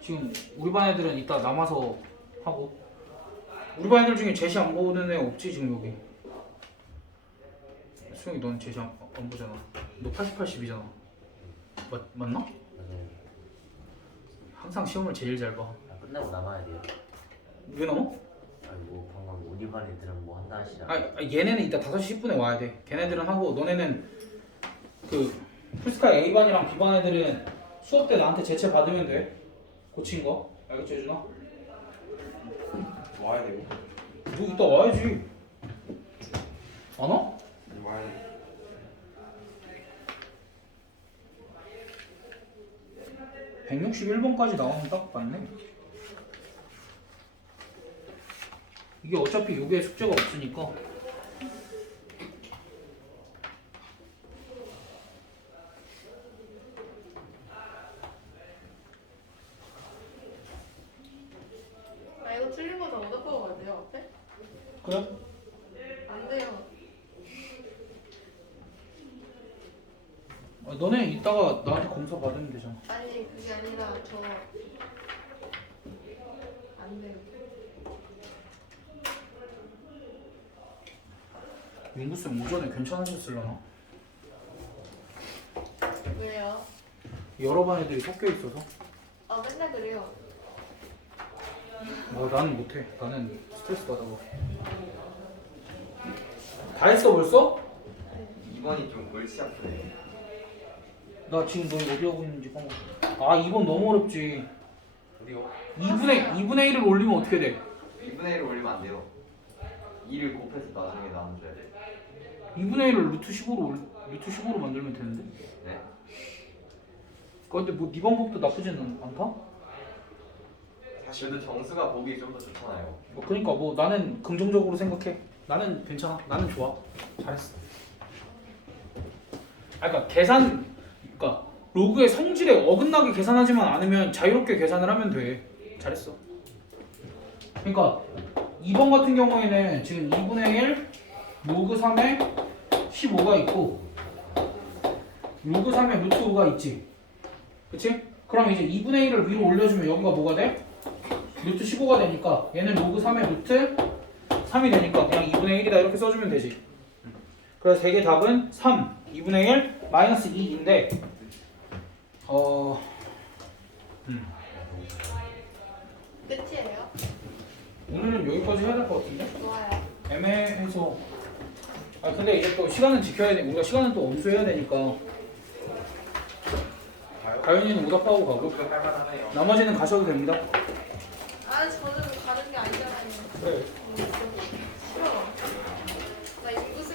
지금 우리 반 애들은 이따 남아서 하고. 우리 반 애들 중에 제시 안 보는 애 없지 지금 여기. 수영이 넌 제시 안 보잖아. 너 80, 80이잖아. 맞나? 맞아요. 항상 시험을 제일 잘 봐. 끝나고 남아야 돼요. 왜 넘어? 아이고 방금 우리 반 애들은 뭐 한다 하시잖아. 얘네는 이따 5시 10분에 와야 돼. 걔네들은 하고 너네는 그 풀스카이 A반이랑 B반 애들은 수업 때 나한테 제체 받으면 돼. 고친 거. 알겠지 예준아? 와야 돼요. 너 이따 와야지. 안 와? 와야 돼요. 161번까지 나오면 딱 맞네. 이게 어차피 요게 숙제가 없으니까. 아 이거 틀린 거다 오답하고 가야 돼요 앞에? 그래? 안 돼요. 너네 이따가 나한테 검사 받으면 되잖아. 아니 그게 아니라 저 안 돼요. 윤구쌤 오전에 괜찮으셨을려나? 왜요? 여러 반 애들이 섞여 있어서. 아 맨날 그래요. 나는 못해. 나는 스트레스 받아. 다 했어 벌써? 2번이 좀 골치 아프네요. 나 지금 너 어디 하고 있는지 까먹었어. 아 이번 너무 어렵지. 어디요? 2분의 1을 올리면 어떻게 돼? 2분의 1을 올리면 안 돼요. 2를 곱해서 나중에 나눠줘야 돼. 2분의 1을 루트 15로 만들면 되는데. 네. 근데 뭐 네 방법도 나쁘지는 않다? 그래도 정수가 보기 좀 더 좋잖아요. 그러니까 뭐 나는 긍정적으로 생각해. 나는 괜찮아. 나는 좋아. 잘했어. 그러니까 그러니까 로그의 성질에 어긋나게 계산하지만 않으면 자유롭게 계산을 하면 돼. 잘했어. 그러니까 2번 같은 경우에는 지금 2분의 1 로그 3에 15가 있고 로그 3에 루트 5가 있지. 그치? 그럼 이제 2분의 1을 위로 올려주면 여기가 뭐가 돼? 루트 15가 되니까 얘는 로그 3의 루트 3이 되니까 그냥 2분의 1이다 이렇게 써주면 되지. 그래서 대개 답은 3, 2분의 1, 마이너스 2인데 끝이에요? 오늘은 여기까지 해야 될 것 같은데? 좋아요. 애매해서 근데 이제 또 시간은 지켜야 돼. 우리가 시간은 또 엄수해야 되니까 가연이는 오답하고 가고 그거 할만하네요. 나머지는 가셔도 됩니다. 아 저는 가는 게 아니잖아요. 그래.